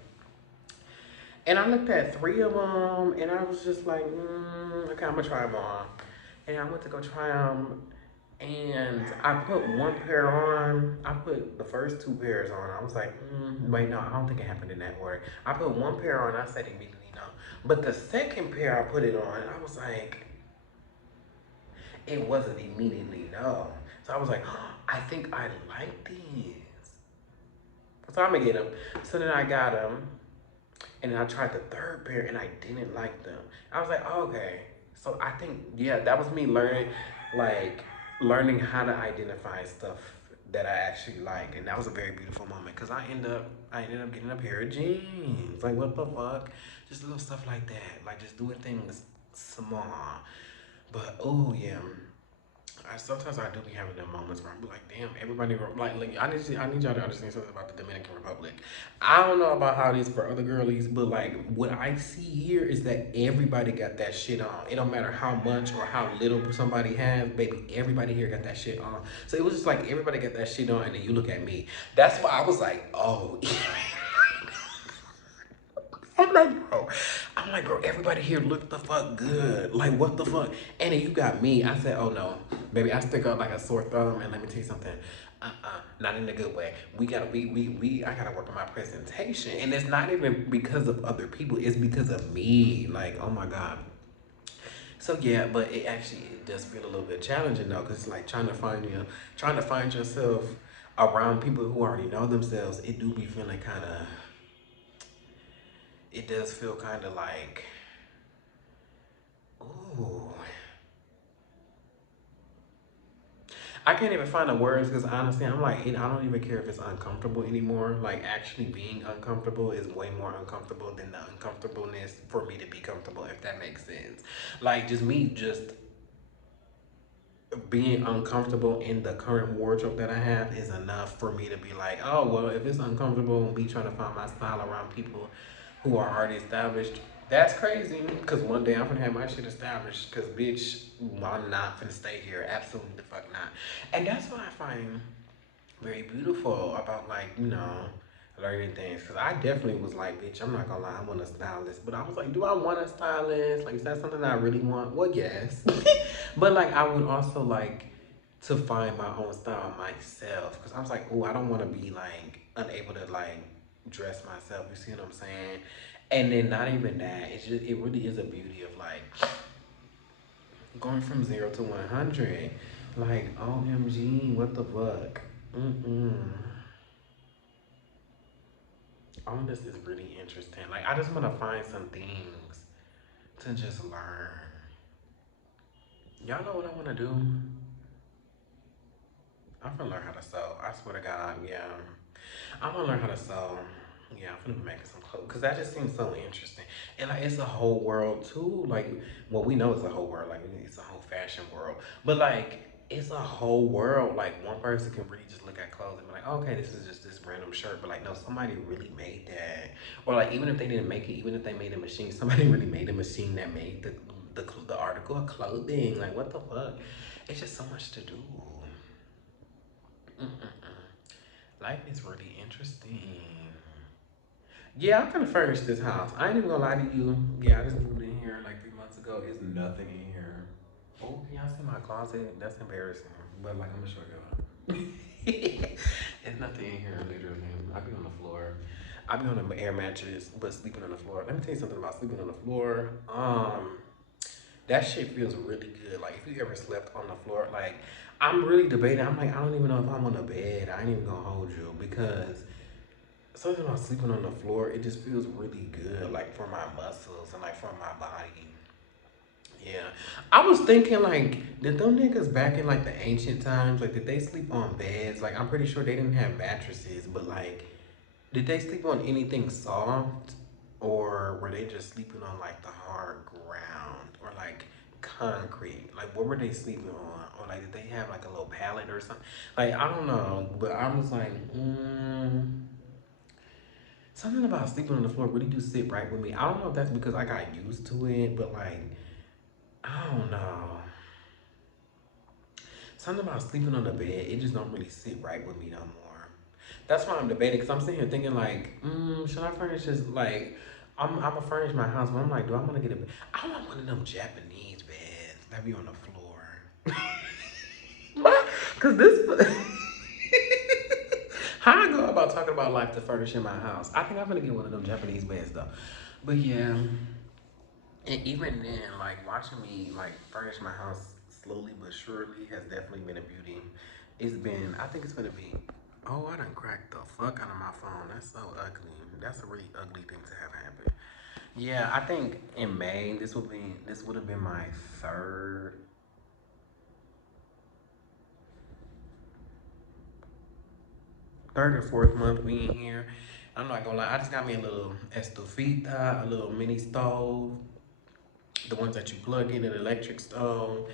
and I looked at three of them, and I was just like, okay, I'm gonna try them on. And I went to go try them, and I put one pair on. I put the first two pairs on. I was like, wait, no, I don't think it happened in that order. I put one pair on. I said immediately no. But the second pair I put it on, I was like, it wasn't immediately no. So I was like, I think I like these. So I'm gonna get them. So then I got them, and then I tried the third pair, and I didn't like them. I was like, oh, okay. So I think, yeah, that was me learning, like, learning how to identify stuff that I actually like, and that was a very beautiful moment because I ended up getting a pair of jeans. Like, what the fuck? Just little stuff like that, like just doing things small. But oh yeah. Sometimes I do be having them moments where I'm like, damn, everybody like I need y'all to understand something about the Dominican Republic. I don't know about how it is for other girlies, but like what I see here is that everybody got that shit on. It don't matter how much or how little somebody has, baby. Everybody here got that shit on. So it was just like everybody got that shit on, and then you look at me. That's why I was like, oh. I'm like, bro. I'm like, bro, everybody here look the fuck good. Like, what the fuck? And then you got me. I said, oh no. Baby, I stick out like a sore thumb, and let me tell you something. Not in a good way. I gotta work on my presentation. And it's not even because of other people, it's because of me. Like, oh my God. So yeah, but it does feel a little bit challenging though, because it's like trying to find yourself around people who already know themselves, it do be feeling kinda, it does feel kinda like, ooh. I can't even find the words because honestly, I'm like, I don't even care if it's uncomfortable anymore. Like, actually being uncomfortable is way more uncomfortable than the uncomfortableness for me to be comfortable, if that makes sense. Like, just being uncomfortable in the current wardrobe that I have is enough for me to be like, oh, well, if it's uncomfortable and me trying to find my style around people who are already established, that's crazy. Because one day I'm gonna have my shit established. Because, bitch, I'm not gonna stay here. Absolutely the fuck not. And that's what I find very beautiful about, like, learning things. Because I definitely was like, bitch, I'm not gonna lie, I want a stylist. But I was like, do I want a stylist? Like, is that something I really want? Well, yes. But, like, I would also like to find my own style myself. Because I was like, oh, I don't want to be, like, unable to, like, dress myself. You see what I'm saying? And then not even that. It really is a beauty of, like, going from 0 to 100. Like, OMG, what the fuck? Mm-mm. All this is really interesting. Like, I just want to find some things to just learn. Y'all know what I want to do? I'm gonna learn how to sew. I swear to God, yeah. I'm gonna learn how to sew. Yeah, I'm gonna be making some clothes because that just seems so interesting. And like, it's a whole world too. Like, well, we know it's a whole world. Like, it's a whole fashion world. But like, it's a whole world. Like, one person can really just look at clothes and be like, oh, okay, this is just this random shirt. But like, no, somebody really made that. Or like, even if they didn't make it, even if they made a machine, somebody really made a machine that made the article of clothing. Like, what the fuck? It's just so much to do. Mm-mm-mm. Life is really interesting. Yeah, I'm gonna furnish this house. I ain't even gonna lie to you. Yeah, I just moved in here like 3 months ago. There's nothing in here. Oh, can y'all see my closet? That's embarrassing. But like, I'm gonna show y'all. There's nothing in here, literally. I be on the floor. I be on an air mattress, but sleeping on the floor. Let me tell you something about sleeping on the floor. That shit feels really good. Like, if you ever slept on the floor, like, I'm really debating. I'm like, I don't even know if I'm on a bed. I ain't even gonna hold you because something about sleeping on the floor, it just feels really good, like for my muscles and like for my body. Yeah. I was thinking, like, did them niggas back in like the ancient times, like, did they sleep on beds? Like, I'm pretty sure they didn't have mattresses, but like, did they sleep on anything soft? Or were they just sleeping on like the hard ground or like concrete? Like, what were they sleeping on? Or like, did they have like a little pallet or something? Like, I don't know, but I was like, something about sleeping on the floor really do sit right with me. I don't know if that's because I got used to it, but like, I don't know. Something about sleeping on the bed, it just don't really sit right with me no more. That's why I'm debating, because I'm sitting here thinking like, should I furnish this? Like, I'm gonna furnish my house, but I'm like, do I want to get a bed? I want one of them Japanese beds that be on the floor. Cause this, how I go about talking about life to furnishing my house? I think I'm gonna get one of them Japanese beds though. But yeah, and even then, like, watching me like furnish my house slowly but surely has definitely been a beauty. I think it's gonna be. Oh, I done cracked the fuck out of my phone. That's so ugly. That's a really ugly thing to have happen. Yeah, I think in May this would have been my third or fourth month being here. I'm not gonna lie, I just got me a little estufita, a little mini stove, the ones that you plug in an electric stove,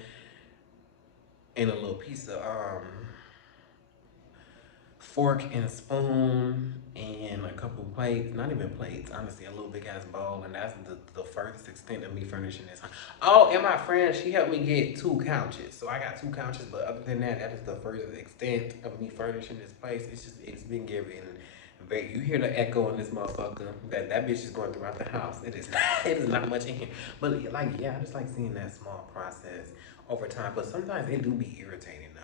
and a little piece of fork and a spoon and a couple plates, not even plates, honestly, a little big ass bowl, and that's the furthest extent of me furnishing this house. Oh, and my friend, she helped me get 2 couches. So I got 2 couches, but other than that, that is the furthest extent of me furnishing this place. It's been giving very, you hear the echo in this motherfucker. That bitch is going throughout the house. It is not, it is not much in here. But like, yeah, I just like seeing that small process over time. But sometimes it do be irritating though.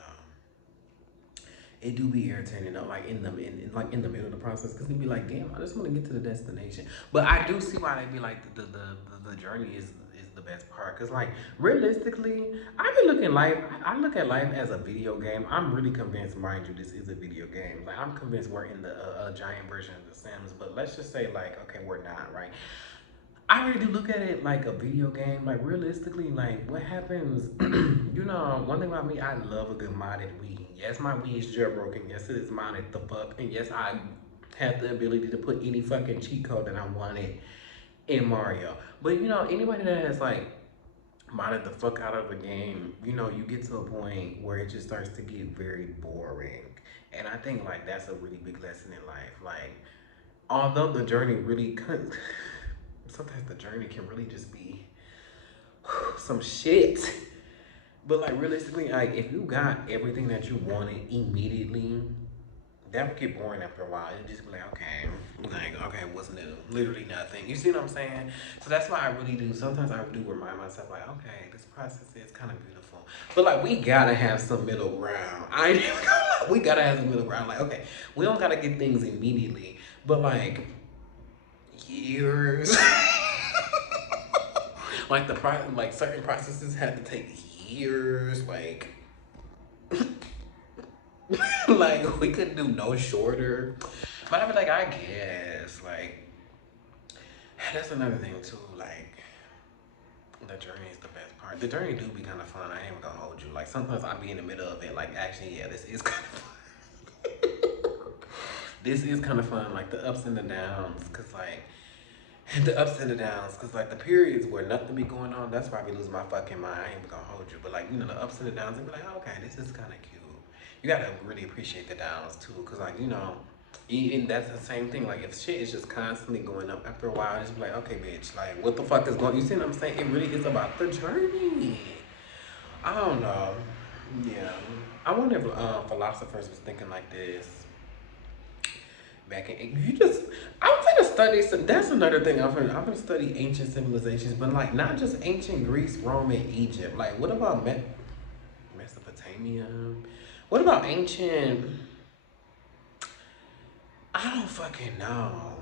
It do be irritating though, like in the middle of the process, because they be like, damn, I just want to get to the destination. But I do see why they be like the journey is the best part, because like realistically, I be looking life. I look at life as a video game. I'm really convinced, mind you, this is a video game. Like I'm convinced we're in the a giant version of The Sims. But let's just say like, okay, we're not, right? I really do look at it like a video game. Like realistically, like what happens? You know, one thing about me, I love a good modded Wii. Yes, my Wii is jailbroken. Yes, it is modded the fuck, and yes, I have the ability to put any fucking cheat code that I wanted in Mario. But you know, anybody that has like modded the fuck out of a game, you know, you get to a point where it just starts to get very boring. And I think like that's a really big lesson in life. Like, although the journey really sometimes the journey can really just be some shit. But like realistically, like if you got everything that you wanted immediately, that would get boring after a while. It'd just be like, okay, what's new? Literally nothing. You see what I'm saying? So that's why I really do. Sometimes I do remind myself, like, okay, this process is kind of beautiful. But like, we gotta have some middle ground. I ain't even gonna lie. We gotta have some middle ground. Like, okay, we don't gotta get things immediately, but like years. Like like certain processes had to take years. Like, like we couldn't do no shorter. But I be like, I guess like that's another thing too. Like the journey is the best part. The journey do be kind of fun. I ain't even gonna hold you. Like sometimes I be in the middle of it. Like actually, yeah, this is kind of fun. This is kind of fun. Like the ups and the downs, cause like the ups and the downs, cause like the periods where nothing be going on, that's why I be losing my fucking mind. I ain't even gonna hold you, but like you know the ups and the downs, I be like, oh, okay, this is kind of cute. You gotta really appreciate the downs too, cause like you know, and that's the same thing. Like if shit is just constantly going up, after a while, it's just be like, okay, bitch, like what the fuck is going? You see what I'm saying? It really is about the journey. I don't know. Yeah, I wonder if philosophers was thinking like this back in you just I'm gonna study some that's another thing I'm gonna study ancient civilizations, but like not just ancient Greece, Rome, and Egypt. Like what about Mesopotamia? What about ancient I don't fucking know.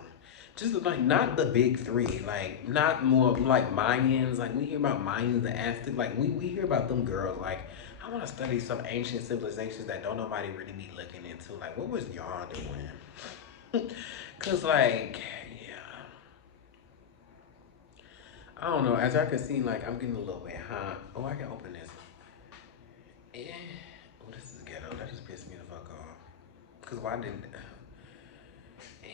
Just like not the big three, like not more like Mayans. Like we hear about Mayans, the Aztecs. Like we hear about them girls. Like I want to study some ancient civilizations that don't nobody really be looking into. Like what was y'all doing? Cause like yeah, I don't know. As I can see, like I'm getting a little bit hot. Oh, I can open this. Eh. Oh, this is ghetto. That just pissed me the fuck off. Cause why didn't? Eh.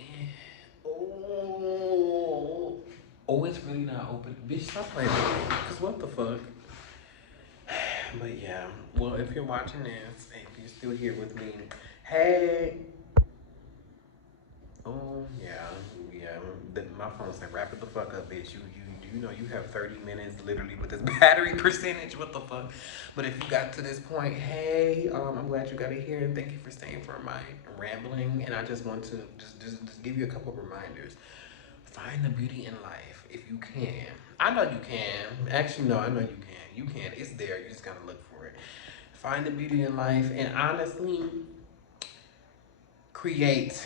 Oh. Oh, it's really not open. Bitch, stop playing with me. Cause what the fuck? But yeah. Well, if you're watching this, if you're still here with me, hey. Oh yeah, yeah. My phone said, "Wrap it the fuck up, bitch. You know you have 30 minutes literally with this battery percentage. What the fuck?" But if you got to this point, hey, I'm glad you got it here, and thank you for staying for my rambling. And I just want to just give you a couple of reminders. Find the beauty in life if you can. I know you can. Actually, no, I know you can. You can. It's there. You just gotta look for it. Find the beauty in life, and honestly, create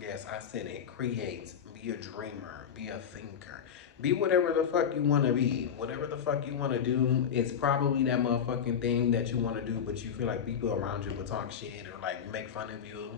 Yes, I said it. Create. Be a dreamer. Be a thinker. Be whatever the fuck you want to be. Whatever the fuck you want to do, it's probably that motherfucking thing that you want to do, but you feel like people around you will talk shit or like make fun of you.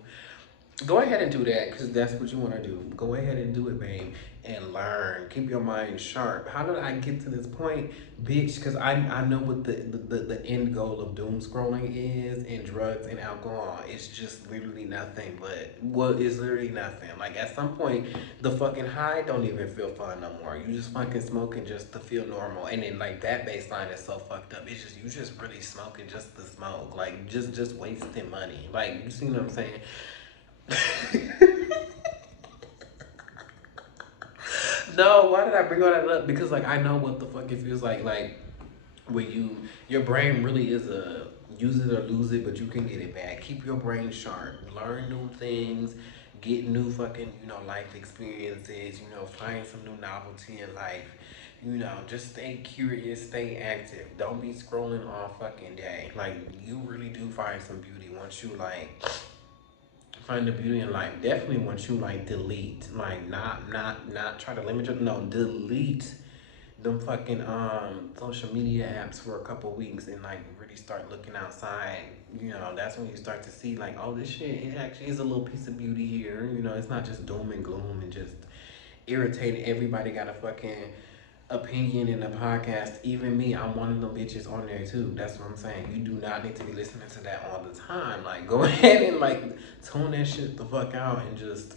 Go ahead and do that because that's what you want to do. Go ahead and do it, babe, and learn. Keep your mind sharp. How did I get to this point, bitch? Because I know what the end goal of doom scrolling is, and drugs and alcohol. It's just literally nothing but, well, it's literally nothing. Like at some point, the fucking high don't even feel fun no more. You just fucking smoking just to feel normal. And then like that baseline is so fucked up. It's just, you just really smoking just to smoke. Like just wasting money. Like, you see what I'm saying? No, why did I bring all that up? Because like I know what the fuck it feels like when your brain really is a use it or lose it, but you can get it back. Keep your brain sharp. Learn new things. Get new fucking, life experiences. Find some new novelty in life. Just stay curious, stay active. Don't be scrolling all fucking day. Like, you really do find some beauty once you like find the beauty in life. Definitely once you like delete, like not try to limit your, no, delete them fucking social media apps for a couple weeks and like really start looking outside. That's when you start to see like, oh, this shit, it actually is a little piece of beauty here. It's not just doom and gloom and just irritating. Everybody got a fucking opinion in the podcast. Even me, I'm one of them bitches on there too. That's what I'm saying. You do not need to be listening to that all the time. Like, go ahead and like tune that shit the fuck out and just,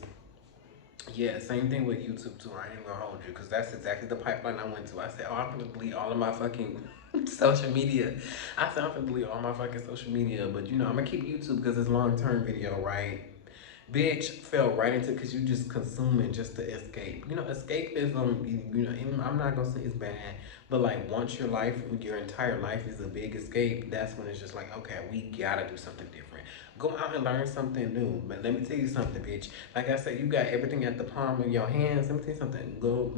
yeah, same thing with YouTube too. I ain't gonna hold you because that's exactly the pipeline I went to. I said, oh, I'm gonna delete all of my fucking social media. I said, I'm gonna delete all my fucking social media, but I'm gonna keep YouTube because it's long term video, right? Bitch fell right into, because you just consuming just to escape. Escapism, I'm not gonna say it's bad, but like once your entire life is a big escape, that's when it's just like, okay, we gotta do something different. Go out and learn something new. But let me tell you something, bitch. Like I said, you got everything at the palm of your hands. Let me tell you something. Go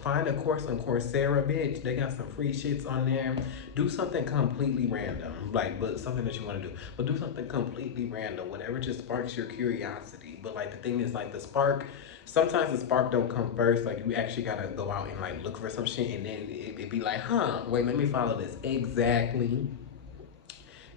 find a course on Coursera, bitch. They got some free shits on there. Do something completely random, like, but something that you want to do. But do something completely random, whatever just sparks your curiosity. But like the thing is, like the spark. Sometimes the spark don't come first. Like you actually gotta go out and like look for some shit, and then it be like, huh? Wait, let me follow this. Exactly.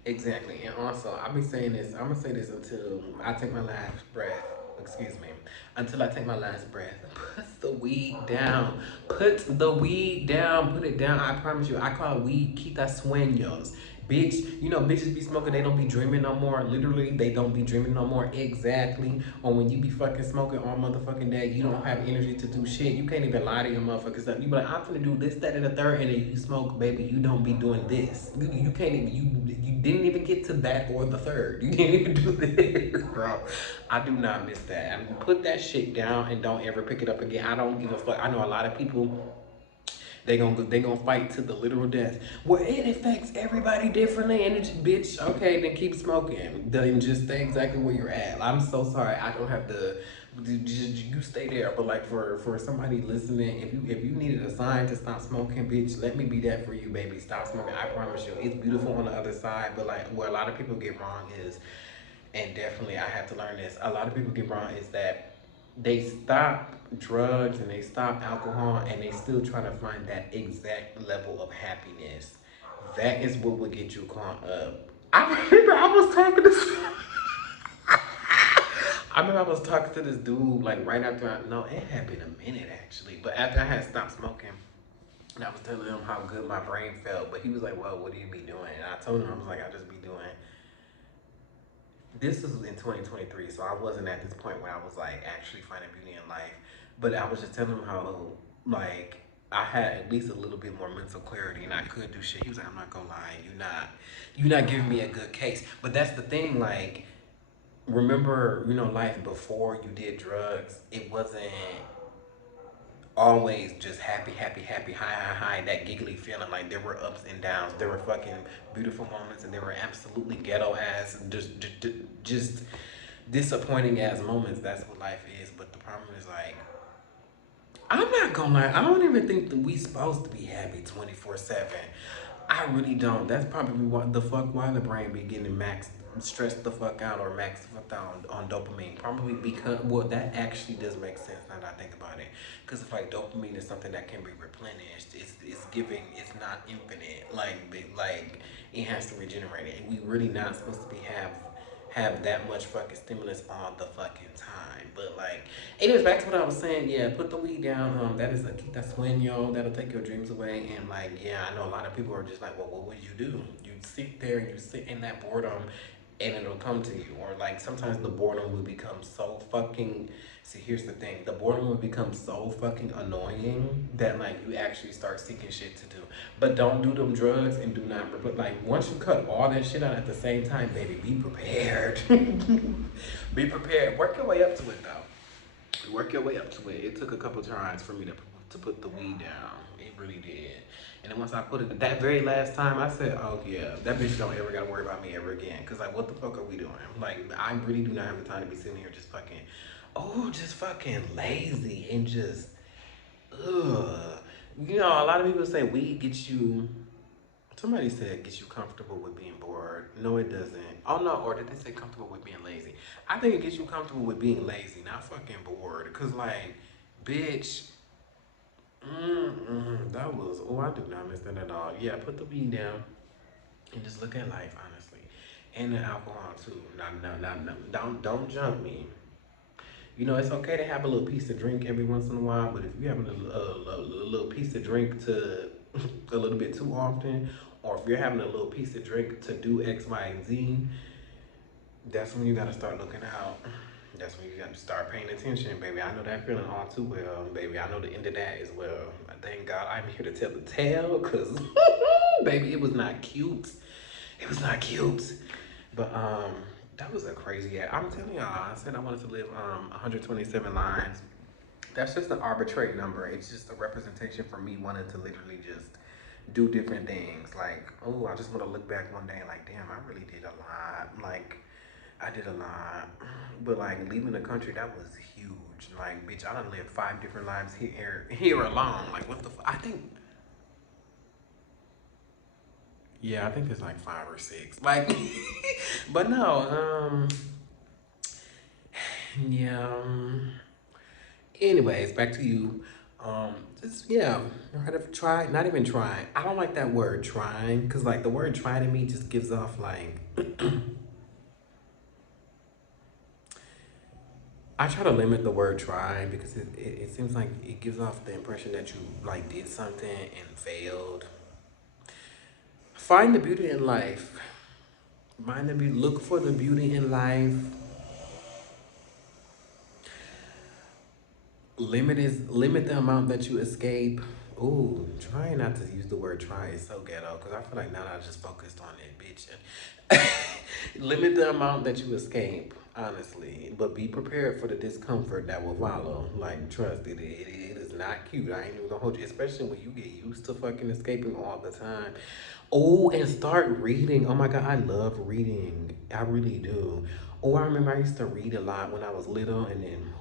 Exactly. And also, I'll be saying this, I'm gonna say this until I take my last breath. Excuse me. Until I take my last breath. Put the weed down. Put the weed down. Put it down. I promise you, I call weed quita sueños. Bitch, bitches be smoking, they don't be dreaming no more. Literally, they don't be dreaming no more. Exactly. Or when you be fucking smoking all motherfucking day, you don't have energy to do shit. You can't even lie to your motherfuckers stuff. You be like, I'm gonna do this, that, and the third, and then you smoke, baby. You don't be doing this. You can't even, you didn't even get to that or the third. You didn't even do this, bro. I do not miss that. I mean, put that shit down and don't ever pick it up again. I don't give a fuck. I know a lot of people, they gonna fight to the literal death. Well, it affects everybody differently, and it's, bitch. Okay, then keep smoking. Then just stay exactly where you're at. I'm so sorry. I don't have to. You stay there. But like for somebody listening, if you needed a sign to stop smoking, bitch, let me be that for you, baby. Stop smoking. I promise you, it's beautiful on the other side. But like, what a lot of people get wrong is, and definitely I had to learn this. A lot of people get wrong is that they stop drugs and they stop alcohol and they still try to find that exact level of happiness. That is what will get you caught up. I remember I was talking to I remember I was talking to this dude like right after no, it had been a minute actually, but after I had stopped smoking, and I was telling him how good my brain felt, but he was like, well, what do you be doing? And I told him, I was like, I just be doing, this is in 2023, so I wasn't at this point where I was like actually finding beauty in life. But I was just telling him how like I had at least a little bit more mental clarity and I could do shit. He was like, I'm not gonna lie, you're not giving me a good case. But that's the thing, like, remember, life before you did drugs, it wasn't always just happy, happy, happy, high, high, high, that giggly feeling. Like there were ups and downs. There were fucking beautiful moments and there were absolutely ghetto ass, just disappointing ass moments. That's what life is. But the problem is like, I'm not gonna lie, I don't even think that we supposed to be happy 24/7. I really don't. That's probably what the fuck why the brain be getting max stressed the fuck out or maxed the fuck out on dopamine. Probably because well that actually does make sense now that I think about it. Cause it's like dopamine is something that can be replenished. It's giving. It's not infinite. Like it has to regenerate it. And we really not supposed to be have that much fucking stimulus all the fucking time. But like, anyways, back to what I was saying. Yeah, put the weed down. That is a keep that sueño. That'll take your dreams away. And like, yeah, I know a lot of people are just like, well, what would you do? You sit there and you sit in that boredom, and it'll come to you. Or like sometimes the boredom will become so fucking. See, here's the thing: the boredom will become so fucking annoying that like you actually start seeking shit to do. But don't do them drugs and do not. But like once you cut all that shit out at the same time, baby, be prepared. Be prepared. Work your way up to it though. Work your way up to it. It took a couple tries for me to put the weed down. It really did. And then once I put it, that very last time, I said, "Oh yeah, that bitch don't ever gotta worry about me ever again." Cause like, what the fuck are we doing? Like, I really do not have the time to be sitting here just fucking, just fucking lazy and just, ugh. You know, a lot of people say weed gets you. Somebody said it gets you comfortable with being bored. No, it doesn't. Oh no, or did they say comfortable with being lazy? I think it gets you comfortable with being lazy, not fucking bored. Cause like, bitch, that was. Oh, I do not miss that at all. Yeah, put the weed down and just look at life honestly, and the alcohol too. No, don't jump me. You know, it's okay to have a little piece of drink every once in a while, but if you're having a little piece of drink to a little bit too often, or if you're having a little piece of drink to do X, Y, and Z, that's when you gotta start looking out. That's when you gotta start paying attention, baby. I know that feeling all too well, baby. I know the end of that as well. Thank God I'm here to tell the tale, cause baby, it was not cute. It was not cute. But that was a crazy ad. I'm telling y'all, I said I wanted to live 127 lines. That's just an arbitrary number. It's just a representation for me wanting to literally just do different things. Like, oh, I just want to look back one day and like, damn, I really did a lot. Like, I did a lot. But like leaving the country, that was huge. Like, bitch, I done lived 5 different lives here alone. Like, what the I think yeah, I think there's like 5 or 6. Like, but no, yeah. Anyways, back to you. Just yeah, try. Not even try. I don't like that word trying because like the word try to me just gives off like. I try to limit the word try because it seems like it gives off the impression that you like did something and failed. Find the beauty in life. Find the beauty. Look for the beauty in life. Limit the amount that you escape. Ooh, trying not to use the word try is so ghetto because I feel like now I just focused on it, bitch. Limit the amount that you escape, honestly, but be prepared for the discomfort that will follow. Like, trust it is not cute. I ain't even gonna hold you, especially when you get used to fucking escaping all the time. Oh, and start reading. Oh my God, I love reading. I really do. Oh, I remember I used to read a lot when I was little, and then,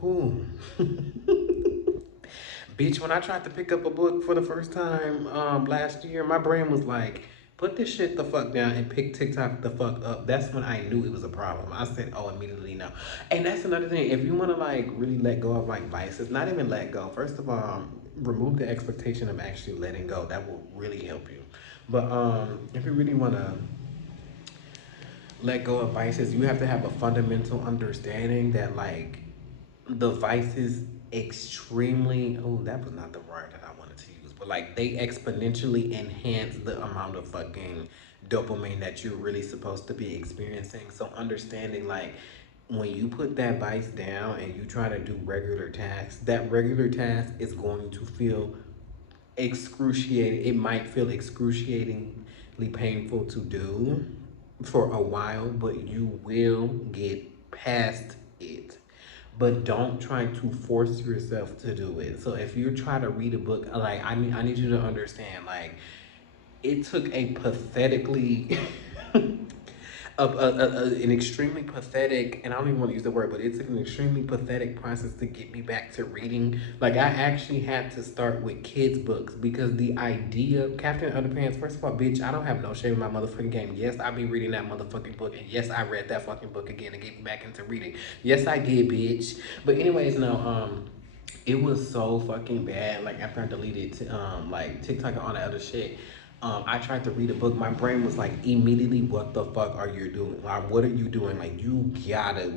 bitch, when I tried to pick up a book for the first time last year, my brain was like, put this shit the fuck down and pick TikTok the fuck up. That's when I knew it was a problem. I said, oh, immediately no. And that's another thing. If you want to like really let go of like vices, not even let go. First of all, remove the expectation of actually letting go. That will really help you. But if you really want to let go of vices, you have to have a fundamental understanding that like the vices extremely oh that was not the word that I wanted to use, but like they exponentially enhance the amount of fucking dopamine that you're really supposed to be experiencing. So understanding like when you put that vice down and you try to do regular tasks, that regular task is going to feel excruciating. It might feel excruciatingly painful to do for a while, but you will get past it. But don't try to force yourself to do it. So if you're trying to read a book, like I need you to understand, like it took a pathetically an extremely pathetic, and I don't even want to use the word, but it's an extremely pathetic process to get me back to reading. Like, I actually had to start with kids' books because the idea of Captain Underpants, first of all, bitch, I don't have no shame in my motherfucking game. Yes, I be reading that motherfucking book, and yes, I read that fucking book again to get me back into reading. Yes, I did, bitch. But anyways, no, it was so fucking bad. Like after I deleted like TikTok and all that other shit, I tried to read a book. My brain was like immediately, "What the fuck are you doing? Like, what are you doing? Like, you gotta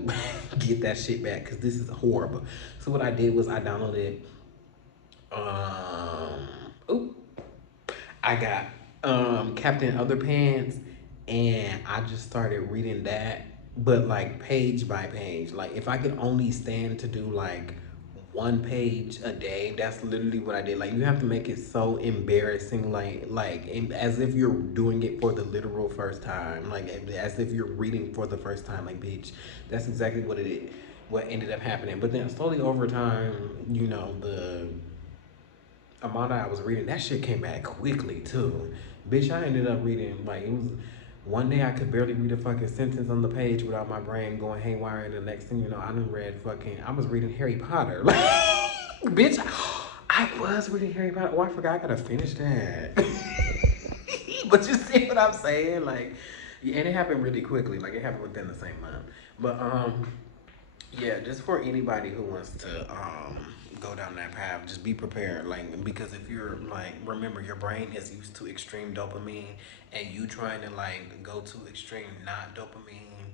get that shit back because this is horrible." So what I did was I downloaded. Oh, I got Captain Underpants, and I just started reading that, but like page by page. Like if I could only stand to do like one page a day, that's literally what I did. Like you have to make it so embarrassing, as if you're doing it for the literal first time, like as if you're reading for the first time. Like bitch, that's exactly what it is. What ended up happening, but then slowly over time, the amount I was reading, that shit came back quickly too. Bitch, I ended up reading like it was one day I could barely read a fucking sentence on the page without my brain going haywire, and the next thing you know, I done read I was reading Harry Potter. Like, bitch, I was reading Harry Potter. Oh, I forgot I gotta finish that. But you see what I'm saying? Like, yeah, and it happened really quickly. Like, it happened within the same month. But yeah, just for anybody who wants to go down that path, just be prepared. Like because if you're like remember your brain is used to extreme dopamine and you trying to like go to extreme not dopamine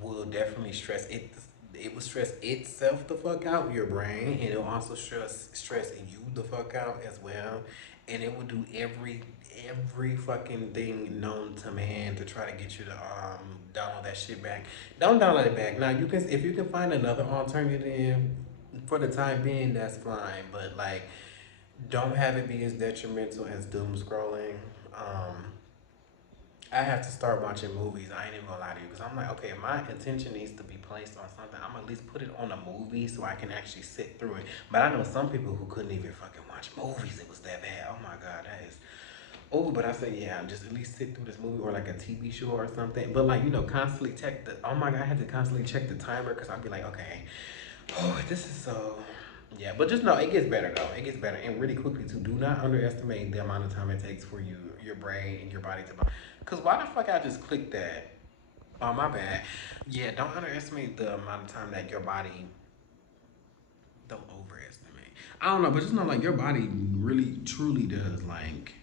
will definitely stress it. It will stress itself the fuck out your brain, and it'll also stress you the fuck out as well, and it will do every fucking thing known to man to try to get you to download that shit back. Don't download it back. Now you can if you can find another alternative for the time being, that's fine. But like, don't have it be as detrimental as doom scrolling. Um, I have to start watching movies. I ain't even gonna lie to you because I'm like, okay, if my attention needs to be placed on something, I'm at least put it on a movie so I can actually sit through it. But I know some people who couldn't even fucking watch movies. It was that bad. Oh my god, that is. Oh, but I said, yeah, just at least sit through this movie or like a TV show or something. But like, constantly check the. Oh my god, I had to constantly check the timer because I'd be like, okay, oh, this is so. Yeah, but just know it gets better though. It gets better and really quickly too. Do not underestimate the amount of time it takes for your brain, and your body to. Cause why the fuck I just clicked that? Oh my bad. Yeah, don't underestimate the amount of time that your body. Don't overestimate. I don't know, but just know like your body really truly does like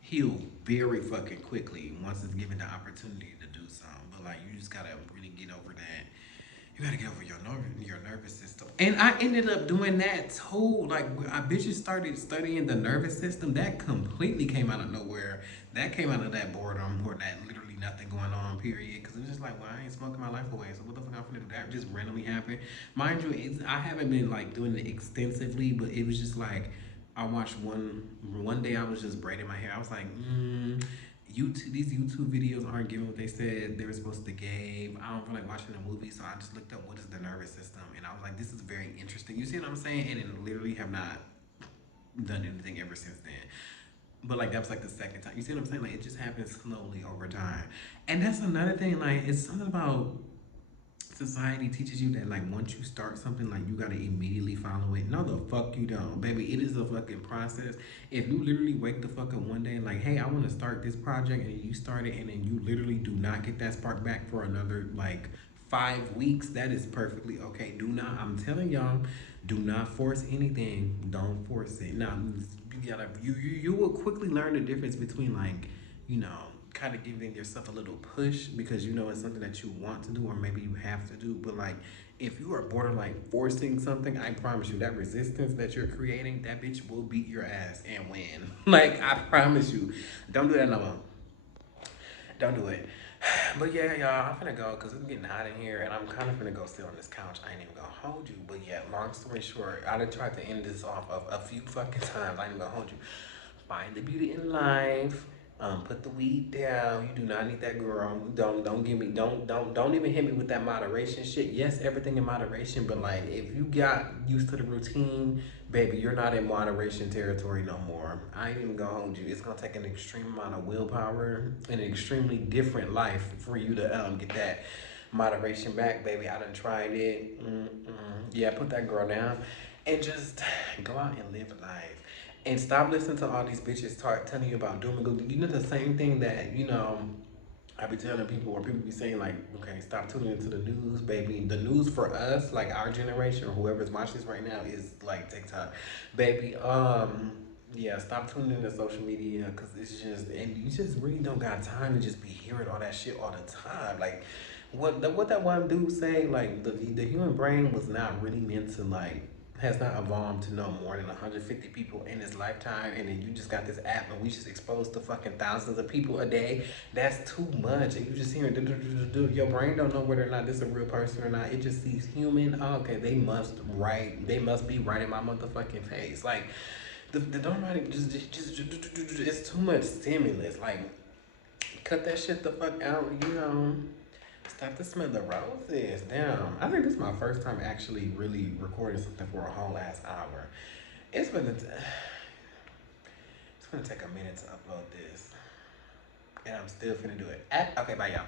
heal very fucking quickly once it's given the opportunity to do so. But like you just gotta really get over that. You gotta get over your nervous system. And I ended up doing that too. Like I bitches started studying the nervous system. That completely came out of nowhere. That came out of that boredom or that literally nothing going on period. Cause it was just like, well, I ain't smoking my life away. So what the fuck I'm gonna do? That just randomly happened. Mind you, I haven't been like doing it extensively, but it was just like I watched one day I was just braiding my hair. I was like, YouTube, these YouTube videos aren't giving what they said they were supposed to give. I don't feel like watching a movie, so I just looked up what is the nervous system, and I was like, this is very interesting. You see what I'm saying? And then literally have not done anything ever since then. But like that was like the second time. You see what I'm saying? Like it just happens slowly over time, and that's another thing. Like it's something about society teaches you that like once you start something like you gotta immediately follow it. No the fuck you don't, baby. It is a fucking process. If you literally wake the fuck up one day and like, hey, I want to start this project, and you start it and then you literally do not get that spark back for another like 5 weeks, that is perfectly okay. Do not, I'm telling y'all, do not force anything. Don't force it. Now you gotta you will quickly learn the difference between like, you know, kind of giving yourself a little push because you know it's something that you want to do or maybe you have to do. But like if you are borderline forcing something, I promise you that resistance that you're creating, that bitch will beat your ass and win. Like I promise you. Don't do that no more. Don't do it. But yeah, y'all, I'm finna go because it's getting hot in here and I'm kind of finna go sit on this couch. I ain't even gonna hold you. But yeah, long story short, I done tried to end this off of a few fucking times. I ain't even gonna hold you. Find the beauty in life. Put the weed down. You do not need that girl. Don't give me don't even hit me with that moderation shit. Yes, everything in moderation, but like if you got used to the routine, baby, you're not in moderation territory no more. I ain't even gonna hold you. It's gonna take an extreme amount of willpower and an extremely different life for you to get that moderation back, baby. I done tried it. Yeah, put that girl down and just go out and live life. And stop listening to all these bitches start telling you about doom and gloom. You know the same thing that, I be telling people, or people be saying like, okay, stop tuning into the news, baby. The news for us, like our generation or whoever's watching this right now, is like TikTok, baby. Yeah, stop tuning into social media because it's just, and you just really don't got time to just be hearing all that shit all the time. Like, what that one dude say? Like the human brain was not really meant to like has not evolved to know more than 150 people in his lifetime, and then you just got this app and we just exposed to fucking thousands of people a day. That's too much. And you just hearing your brain don't know whether or not this is a real person or not. It just sees human. Oh, okay, they must be right in my motherfucking face. Like the don't write just it's too much stimulus. Like cut that shit the fuck out. Stop to smell the roses. Damn. I think this is my first time actually really recording something for a whole ass hour. It's gonna it's gonna take a minute to upload this. And I'm still finna do it. Okay, bye y'all.